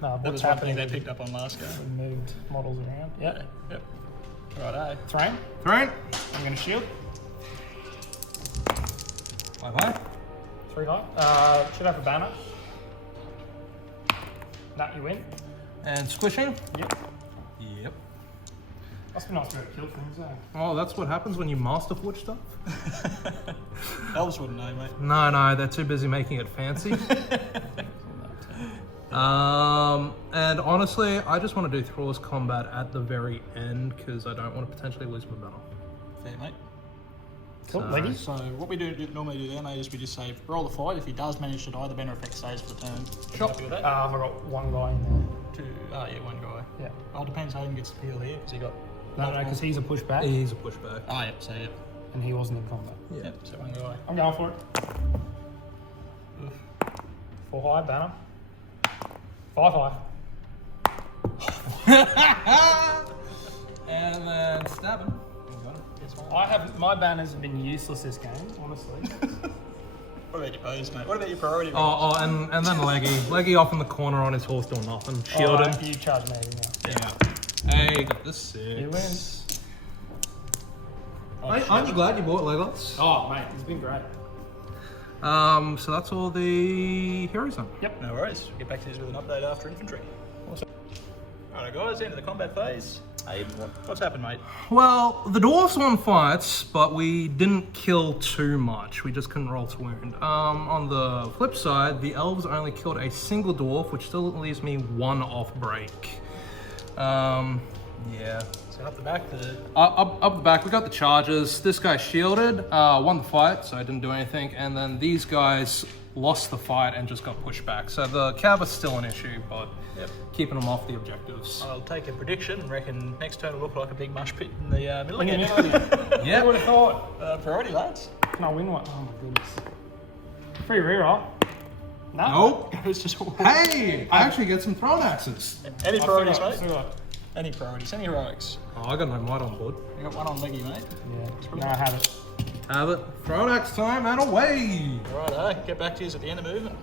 That what's was one thing happening? they picked up on last game. We moved models around. Yep. Yep. Righto. Thrain. Thran. I'm going to shield. 5 high. 3 high. Should have a banner. Nah, you win. And squishing. Yep. Yep. Must be nice to be able to kill things, eh? Oh, that's what happens when you master forge stuff? Elves wouldn't know, mate. No, they're too busy making it fancy. And honestly, I just want to do Thror's combat at the very end because I don't want to potentially lose my battle. Fair, mate. Cool. So- Leggy. So what we normally do then, mate, is we just say roll the fight. If he does manage to die, the banner effect stays for the turn. Sure. Happy with that? I've got one guy in there. Yeah, one guy. Yeah. Oh, depends how he gets the peel here because he got. No, because he's a pushback He's a pushback. Oh, yep. So yep. and he wasn't in combat. Yep. So one guy. I'm going for it. 4 high, banner. 5 high. And then stabbing. I have my banners have been useless this game, honestly. What about your pose, mate? What about your priority? And then Leggy. Leggy off in the corner on his horse doing nothing. Shield him. You charge me now. Yeah. Hey, got the 6. You wins. Aren't you glad you bought Legolas? Oh, mate, it's been great. So that's all the heroes then. Yep. No worries. We'll get back to this with an update after infantry. Awesome. Alright, guys, into the combat phase. What's happened, mate? Well, the dwarves won fights, but we didn't kill too much. We just couldn't roll to wound. On the flip side, the elves only killed a single dwarf, which still leaves me 1 off break. Yeah. So up the back, Up the back, we got the charges. This guy shielded, won the fight, so I didn't do anything. And then these guys lost the fight and just got pushed back. So the cav is still an issue, but keeping them off the objectives. I'll take a prediction and reckon next turn will look like a big mush pit in the middle again. Yeah. Who would have thought? Priority, lads. Can I win one? Oh my goodness. Free reroll. No. Nope. It was just Hey, I actually get some thrown axes. Any priorities, I mate? forgot. Any priorities? Any heroics? Oh, I got no might on board. You got one on Leggy, mate. Yeah. No, I have it. Have it. Thrown axe time and away. Right, get back to you at the end of movement.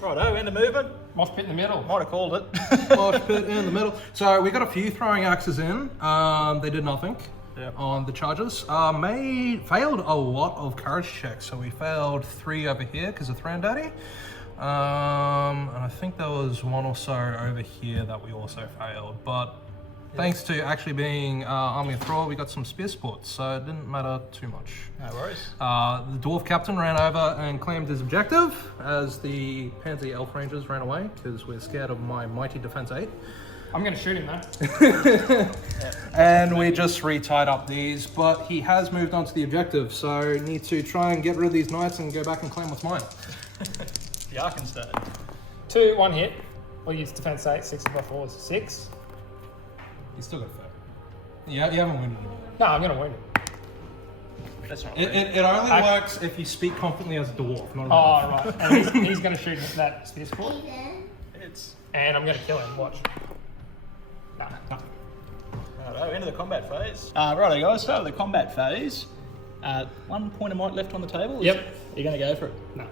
Righto, end of movement. Mosh pit in the middle. Might have called it. Mosh pit in the middle. So we got a few throwing axes in. They did nothing on the charges. Failed a lot of courage checks. So we failed 3 over here because of Thranduil. And I think there was 1 or so over here that we also failed. But thanks to actually being Army of Thror, we got some spear sports, so it didn't matter too much. No worries. The dwarf captain ran over and claimed his objective as the pansy elf rangers ran away because we're scared of my mighty defense 8. I'm going to shoot him, though. And we just re-tied up these, but he has moved on to the objective, so need to try and get rid of these knights and go back and claim what's mine. The Arkansas. 2, 1 hit. Well, use defense 8, 6 above 4 is 6. You still got 5. Yeah, you haven't wounded him. No, I'm going to win him. That's not It only works if you speak confidently as a dwarf, not a Oh, right. And he's going to shoot that spear sport. It's And I'm going to kill him. Watch. Nah. Righto, into the combat phase. Righto, guys, start with the combat phase. 1 point of might left on the table. Yep. Are you going to go for it? No.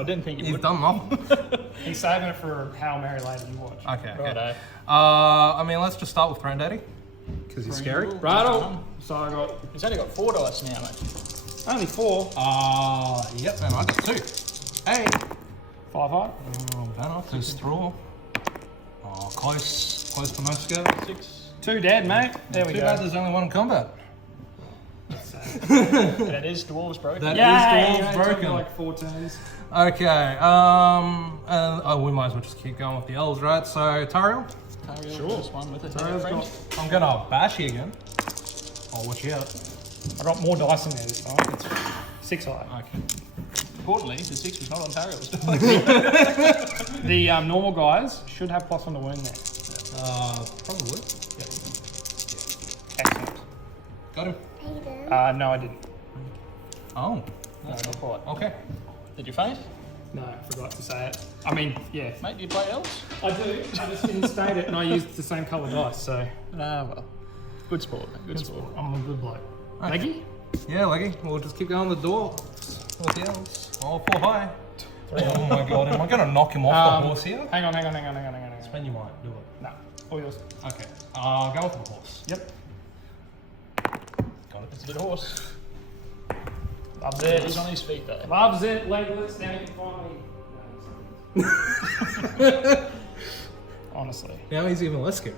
I didn't think you He's would. done nothing. He's saving it for Hail Mary later, you watch. Okay. Righto. I mean, let's just start with Thranduil because he's scary. Righto. So I got He's only got 4 dice now, mate. only 4. Yep, and I got 2. Hey. 5-5. Oh, banner, there's Thror. Oh, close for Mesbg. 6. 2 dead, mate. There we Too go. bad there's only 1 in combat. That is dwarves broken. That Yay! is dwarves It took me broken. like 4 turns. Okay, and we might as well just keep going with the elves, right? So, Thranduil, Sure. Just one with it. Tariel's friend. got- I'm gonna bash you again. Oh, watch you out. I got more dice in there this time. It's 6 high. Okay. Importantly, the 6 was not on Tariel's dice. The normal guys should have +1 to wound there. Probably. Excellent. Got him. Aiden. No, I didn't. Oh, No, not quite. okay. Did you faint? No, I forgot to say it. I mean, yeah. Mate, do you play elves? I do. I just didn't state it, and I used the same colour dice, so Well. Good sport. Good sport. I'm a good bloke. Leggy? Yeah, Leggy, we'll just keep going the door with the elves. Oh, 4 high. Oh my god, am I gonna knock him off the horse here? Hang on. When you might do it. No, all yours. Okay, go with the horse. Yep. Got it. It's a good horse. Loves He's it. on his feet though. Loves it. Legless. Now you can find me. Honestly. Now he's even less scary.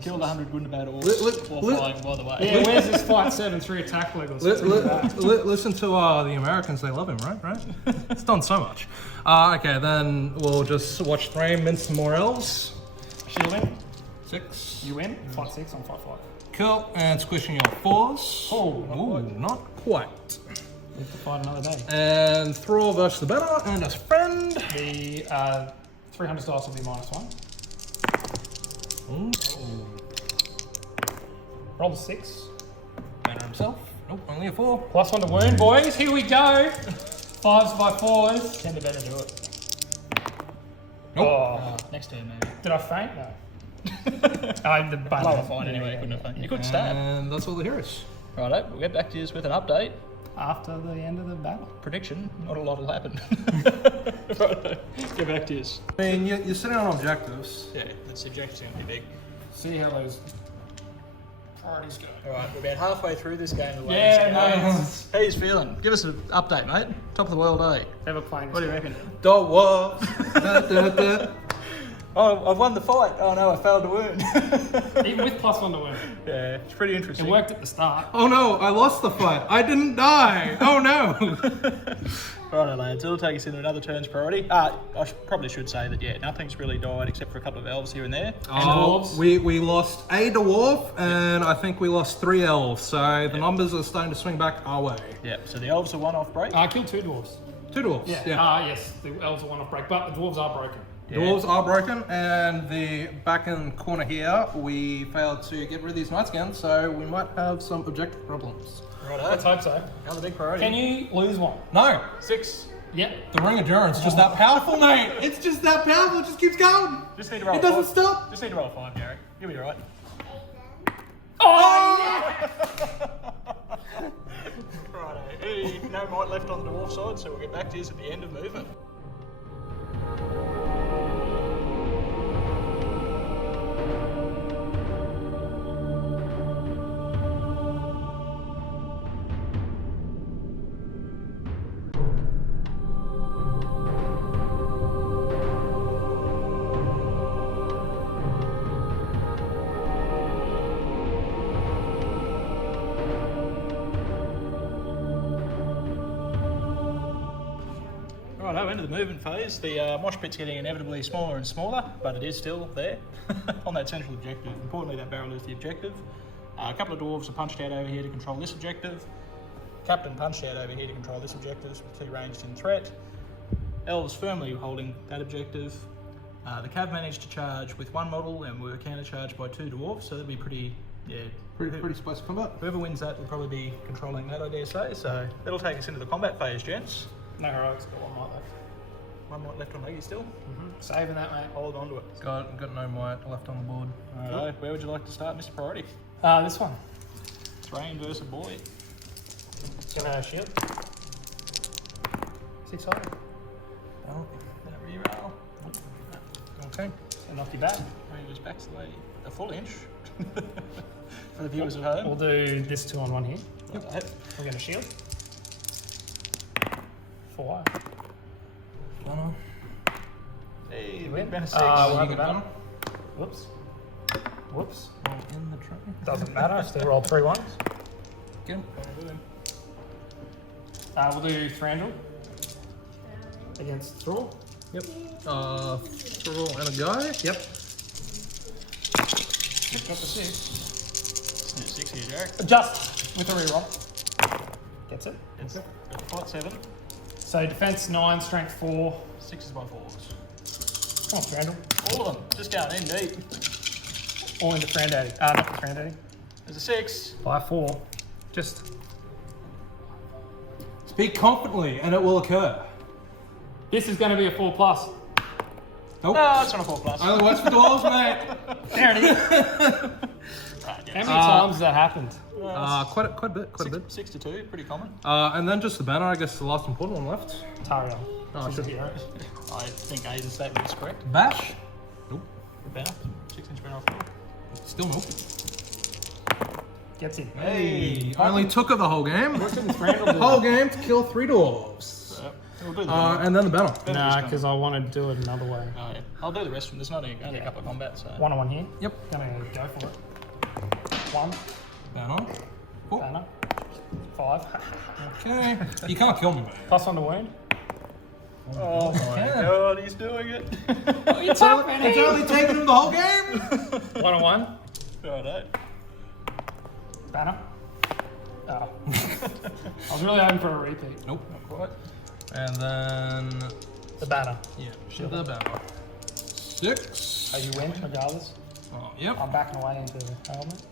Killed 100 Gundabad Li- orcs li- while li- flying, by the way. Yeah, where's this fight 7-3 attack Legless? Listen to the Americans, they love him, right? It's done so much. Okay, then we'll just watch Thrain mince some more elves. She'll win. 6. You win. Fight 6 on 5-5. Cool, and squishing your 4s. Oh, not quite. We have to fight another day. And Thror versus the banner and his friend. The 300 dice will be -1. Ooh. Roll 6. Banner himself. Nope, only a 4. +1 to wound, boys. Here we go. 5s by 4s. Tend to better do it. Nope. Oh, Next turn, maybe. did I faint? No. The button. Lower fine anyway, couldn't have fainted. You could stab. And that's all the heroes. Righto, we'll get back to you with an update. After the end of the battle. Prediction, not a lot will happen. Righto, get back to you. I mean, you're sitting on objectives. Yeah, that's objective's going to be big. See how those priorities go. Alright, we're about halfway through this game. The way Yeah, it's going. How you feeling? Give us an update, mate. Top of the world, eh? Ever playing What do this you game? reckon? Dwarves. Oh, I've won the fight. Oh no, I failed to wound. Even with +1 to wound. Yeah, it's pretty interesting. It worked at the start. Oh no, I lost the fight. I didn't die. Oh no. Righto, lads, it'll take us into another turn's priority. Probably should say that, yeah, nothing's really died except for a couple of elves here and there. dwarves. We lost a dwarf and I think we lost 3 elves, so the numbers are starting to swing back our way. Yeah, so the elves are one off break. I killed 2 dwarves. 2 dwarves. Yeah. Yes, the elves are one off break, but the dwarves are broken. Dwarves are broken, and the back in corner here, we failed to get rid of these knights again, so we might have some objective problems. Righto. Let's hope so. Another big priority. Can you lose one? No, 6. Yep. the ring endurance is just that powerful, mate. It's just that powerful. It just keeps going. Just need to roll It doesn't 5. stop. Just need to roll 5, Jarek. You'll be right. Oh! Righto. No might left on the dwarf side, so we'll get back to you at the end of movement. Righto, into the movement phase. The mosh pit's getting inevitably smaller and smaller, but it is still there on that central objective. Importantly, that barrel is the objective. A couple of dwarves are punched out over here to control this objective. Captain punched out over here to control this objective, so 2 ranged in threat. Elves firmly holding that objective. The Cav managed to charge with 1 model and were counter-charged by 2 dwarves, so that'd be pretty Pretty combat. Whoever wins that will probably be controlling that, I dare say. So that'll take us into the combat phase, gents. No heroics, got 1 might left. One might left on Leggy still. Saving that, mate. Hold on to it. Got no might left on the board. Alright, where would you like to start, Mr. Priority? This one. Thrain versus Boy. Gonna shield. 600. Oh, That reroll. okay. And knock you back. Thrain goes back to the full inch. For the viewers at home. We'll do this 2 on 1 here. Yep. We're gonna shield. 4. Banner. Hey, You win. been a 6. We'll You have the get banner. Whoops. Whoops. In the tray. Doesn't matter. Still roll 3 ones. Get him. We'll do Thranduil against Thror. Yep. Throw and a guy. Yep. Got the 6. 6 here, Jarek. Just with a reroll. Gets it. It's fight 7. So defense 9, strength 4. 6s by 4s. Come on, Thranduil. All of them. Just going in deep. All into Thranduil. Not the Thranduil. There's a 6. By 4. Just. Speak confidently, and it will occur. This is going to be a 4+. Nope. No, it's not a 4+. Only works for dwarves, mate. There it is. Right, How many times has that happened? Quite a bit. 6 to 2, pretty common. And then just the banner, I guess the last important one left. Tariel. Oh, She's a sure. hero. I think Aiden's statement is correct. Bash. Nope. Banner. 6-inch banner. Still nope. Gets in. Hey. Only took it the whole game. Thranduil Whole game to kill 3 dwarves. We'll do the banner. And then the banner. Nah, because I want to do it another way. Oh, yeah. I'll do the rest of them. There's only a couple of combats. So. 1 on 1 here. Yep. Gonna go for it. 1. Banner. Oh, Banner. 5. okay. You can't kill me, mate. Plus on the wound. Oh my god, he's doing it. It's only taken him the whole game. 1 on 1. Righto. Banner. Oh. I was really hoping for a repeat. Nope, not quite. And then The banner. shield the banner. 6. So you win regardless. Oh, yep. I'm backing away into the helmet.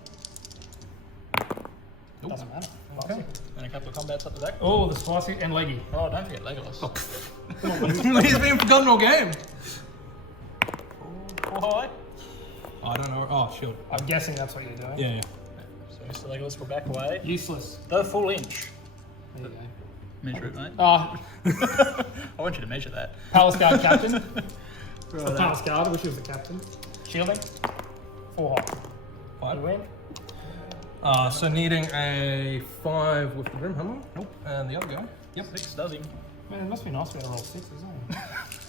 Nope. Doesn't matter. Okay. And a couple of combats up the back. Oh, the spicy and leggy. Oh, don't forget Legolas. He's been forgotten all game. Oh, hi. I don't know. Oh, shield. I'm guessing that's what you're doing. Yeah. So Mr. Legolas will back away. Useless. The full inch. There you go. Measure it, mate. Oh, I want you to measure that. Palace Guard captain. Righto. Palace Guard. I wish he was the captain. Shielding. 4 hot. 5. You win. So needing a 5 with the Grimhammer. Nope. And the other guy. Yep. 6 does him. Man, it must be nice to be able to roll 6, isn't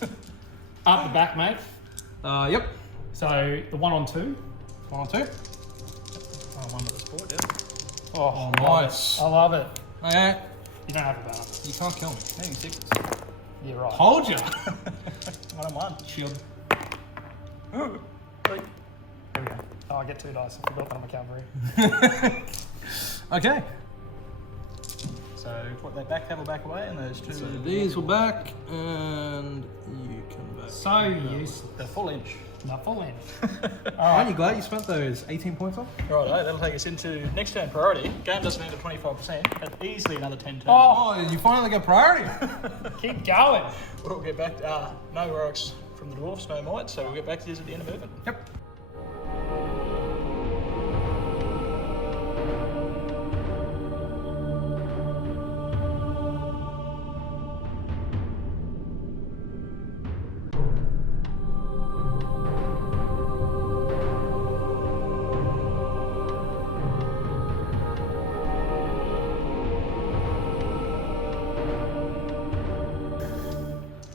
it? Up the back, mate. Yep. So the 1 on 2. 1 on 2. Oh, one with the sport, yeah. Oh, Nice. I love it. Eh, You don't have a banner. you can't kill me. Needing 6s. You're right. Hold ya. 1 on 1. Shield. Three. There we go. Oh, I get 2 dice. I forgot that I'm a cavalry. Okay. So, what, they back, have a back away, and those 2. So these will back, and you come back. So useless. The full inch. Not full in. Aren't you glad you spent those 18 points off? Righto, that'll take us into next turn priority. Game doesn't end at 25%, but easily another 10 turns. Oh, Oh, you finally get priority. keep going. We'll get back, no W.A.R.G from the dwarves, no might, so we'll get back to this at the end of movement. Yep.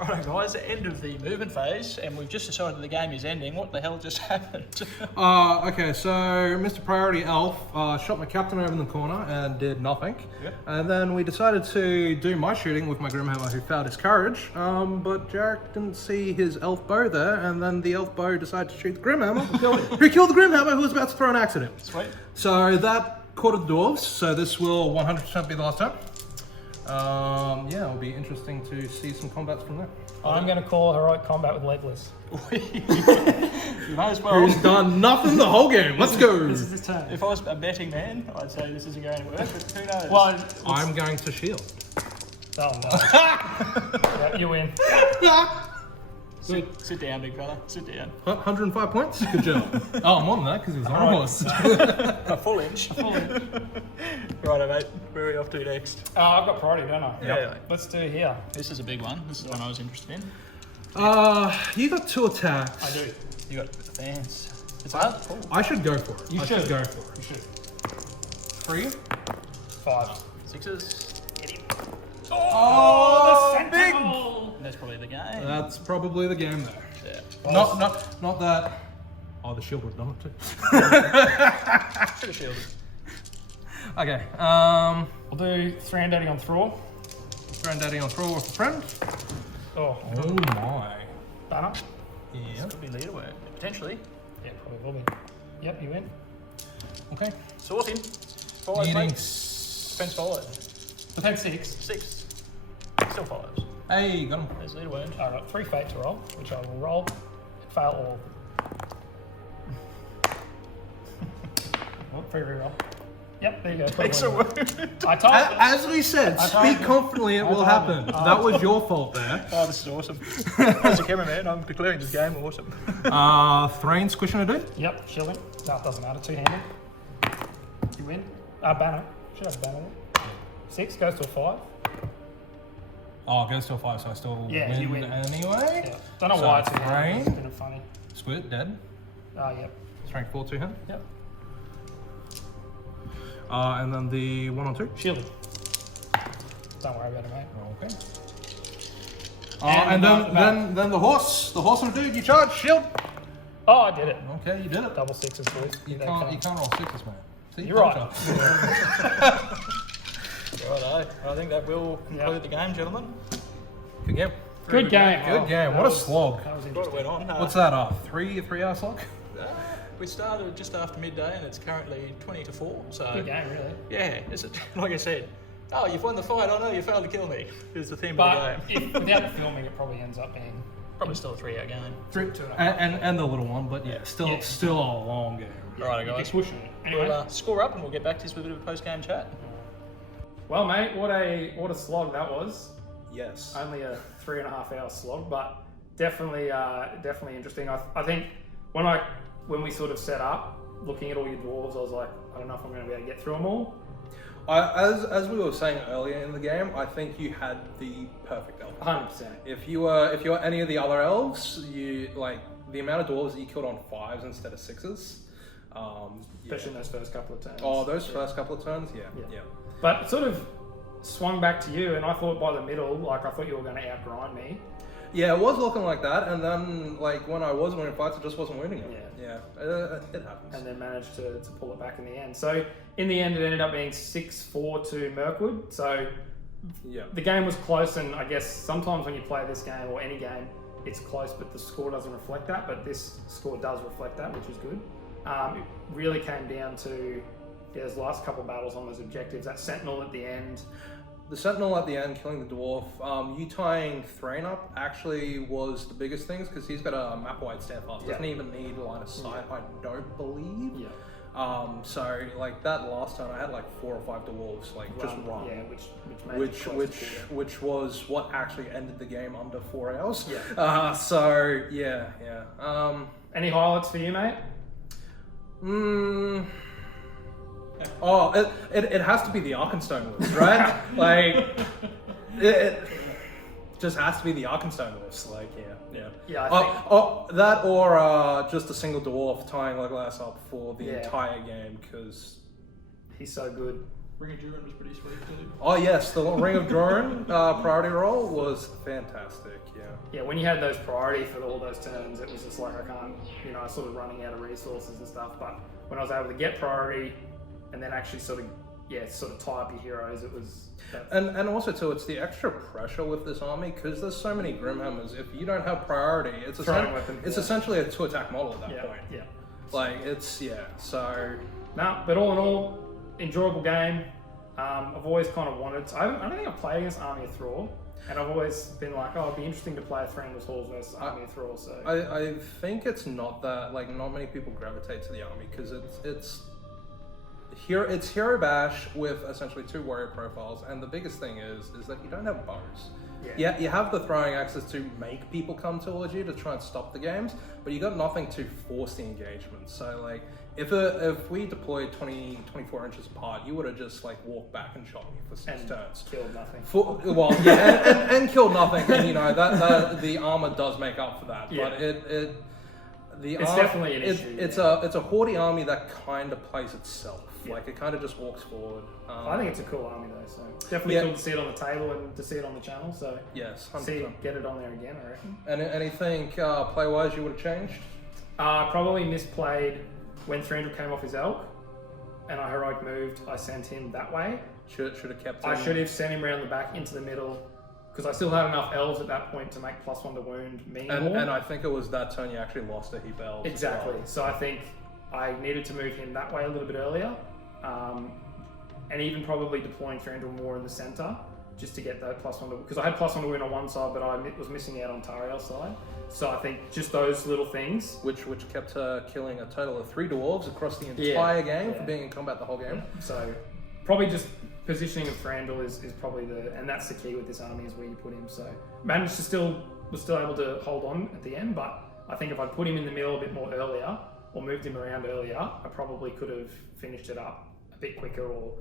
Righto guys, end of the movement phase, and we've just decided the game is ending. What the hell just happened? Okay, so Mr. Priority Elf shot my captain over in the corner and did nothing. Yep. And then we decided to do my shooting with my Grimhammer, who failed his courage. But Jarek didn't see his elf bow there, and then the elf bow decided to shoot the Grimhammer, who killed the Grimhammer, who was about to throw an axe at him. Sweet. So that caught the dwarves, so this will 100% be the last turn. Yeah, it'll be interesting to see some combats from there. I'm going to call heroic combat with legless. You may as well. Who's done nothing the whole game? Let's go. This is his turn. If I was a betting man, I'd say this isn't going to work, but who knows? Well, I'm going to shield. Oh no. Yeah, you win. Sit down, big fella. Sit down. 105 points. Good job. Oh, more than that because he was on a horse. A full inch. Righto, mate. Where are we off to next? I've got priority, don't I? Yeah. Let's do here. This is a big one. This is one I was interested in. You got 2 attacks. I do. You got the fans. It's hard. Cool. I should go for it. You I should go for it. You should. 3. 5. Sixes. Get him. Oh, the big. sentinel! That's probably the game. That's probably the game there. Yeah. Not that. Oh, the shield would have done it too. Should have shielded. Okay. We'll do Thranduil on Thror. Granddaddy on Thror with a friend. Oh, Oh my. banner. Yeah. Could be leader work. Potentially. Yeah, probably will be. Yep, you win. Okay. Sorting. Five, Eating. mate. Defense followed. Defense 6. 6. Still follows. Hey, got him. There's leader wound. I've got 3 fate to roll, which I will roll. Fail all. What? Free reroll. Yep, there you go. Takes a wound. I told you. As we said, speak confidently, it will told happen. you. That was your fault there. Oh, this is awesome. As a cameraman, I'm declaring this game awesome. Thrain squishing a dude. Yep, shielding. No, it doesn't matter. 2-handed. You win. Banner. Should have a banner there. 6 goes to a 5. Oh, it goes to a 5, so I still Yeah, you win. anyway. Yeah. Don't know So why it's a Thrain. It's been funny. Squid, dead. Yep. Strength 4 to him. Yep. And then the 1 on 2. Shielding. Don't worry about it, mate. Okay. And then the horse. The horse and a dude, you charge, shield. Oh, I did it. Okay, you did it. Double 6s, boys. You They can't roll 6s, man. See, You're right. Righto. I think that will conclude the game, gentlemen. Good game. Good game. Good game. What a slog. That was What interesting. went on? What's that? 3-hour slog? We started just after midday and it's currently 20 to 4. So Good game, really. yeah, it's like I said. Oh, you've won the fight. Oh no, you failed to kill me. Is the theme But of the game. without filming, it probably ends up being Probably still a 3-hour game. 2.5. And the little one, but yeah, still a long game. Righto, You'd be guys. pushing it. Anyway. We'll score up and we'll get back to this with a bit of a post-game chat. Well, mate, what a slog that was. Yes. Only a 3.5-hour slog, but definitely interesting. I think when we sort of set up, looking at all your dwarves, I was like, I don't know if I'm going to be able to get through them all. As we were saying earlier in the game, I think you had the perfect elf. 100%. If you were any of the other elves, you like the amount of dwarves that you killed on 5s instead of 6s. Especially in those first couple of turns. Oh, those first couple of turns, yeah. But it sort of swung back to you, and I thought by the middle, I thought you were going to outgrind me. Yeah, it was looking like that, and then like when I was winning fights, it just wasn't winning it. Yeah. It happens. And then managed to pull it back in the end. So in the end, it ended up being 6-4 to Mirkwood. So Yeah. the game was close, and I guess sometimes when you play this game or any game, it's close, but the score doesn't reflect that. But this score does reflect that, which is good. It really came down to those last couple of battles on those objectives. That sentinel at the end. The sentinel at the end killing the dwarf. You tying Thrain up actually was the biggest things because he's got a map-wide standfast. Doesn't even need line of sight, I don't believe. Yeah. So like that last turn, I had like 4 or 5 dwarves like just run. Yeah, which was what actually ended the game under 4 hours. Yeah. So yeah. Any highlights for you, mate? Oh, it has to be the Arkenstone list, right? Like it just has to be the Arkenstone list. Like yeah. Yeah, I think. That or just a single dwarf tying Legolas up for the Yeah. entire game because. He's so good. Ring of Durin was pretty sweet too. Oh yes, the Ring of Durin priority roll was fantastic. Yeah, when you had those priority for all those turns, it was just like I was sort of running out of resources and stuff. But when I was able to get priority and then actually sort of tie up your heroes, it was. And also too, it's the extra pressure with this army because there's so many Grimhammers. If you don't have priority, it's essentially a 2-attack model at that point. Yeah. Like it's so. No, but all in all, enjoyable game. I've always kind of wanted to. I don't think I've played against Army of Thror, and I've always been like, oh, it'd be interesting to play Thranduil's Halls versus Army of Thror. So I think it's not that not many people gravitate to the army because here it's Hero Bash with essentially 2 warrior profiles, and the biggest thing is that you don't have bows. Yeah, you have the throwing axes to make people come towards you to try and stop the games, but you got nothing to force the engagement. So like, if we deployed 24 inches apart, you would have just like walked back and shot me for 6 turns. Killed nothing. And killed nothing, and you know that the armor does make up for that. Yeah. But it's definitely an issue. It's a haughty army that kind of plays itself. Yeah. Like it kind of just walks forward. I think it's a cool army though, so definitely cool to see it on the table and to see it on the channel. So yes, 100%. get it on there again, I reckon. And anything play wise you would have changed? Probably misplayed when Thranduil came off his elk, and I heroic moved. I sent him that way. Should have kept him. I should have sent him around the back into the middle, because I still had enough elves at that point to make +1 to wound me more. And I think it was that turn you actually lost a heap of elves. Exactly. As well. So I think I needed to move him that way a little bit earlier, and even probably deploying Thranduil more in the center just to get that +1 to, because I had +1 to win on one side, but I was missing out on Tariel's side. So I think just those little things, which kept killing a total of 3 dwarves across the entire game for being in combat the whole game. So probably just positioning of Thranduil is probably and that's the key with this army, is where you put him. So managed to was still able to hold on at the end, but I think if I'd put him in the middle a bit more earlier, or moved him around earlier, I probably could have finished it up a bit quicker, or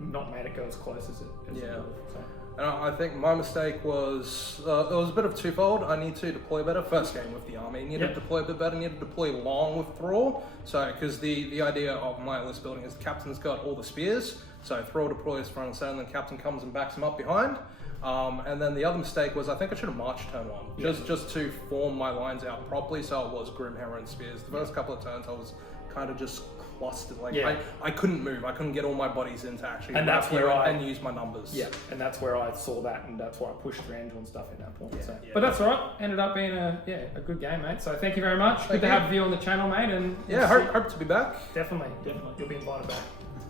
not made it go as close as it would have. So. And I think my mistake was, it was a bit of twofold. I need to deploy better. First game with the army, need to deploy a bit better, need to deploy long with Thror. So, because the idea of my list building is the captain's got all the spears, so Thror deploys front and center, and then captain comes and backs him up behind. And then the other mistake was I think I should have marched turn 1, just to form my lines out properly, so it was Grimhammer and spears. The first couple of turns I was kind of just clustered, like I couldn't move, I couldn't get all my bodies in to actually and that's where and use my numbers. Yeah, and that's where I saw that, and that's why I pushed Thranduil and stuff in that point. But that's all right. Ended up being a good game, mate. So thank you very much. Good to have you on the channel, mate. And hope to be back. Definitely, you'll be invited back.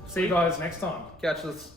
See you guys next time. Catch us.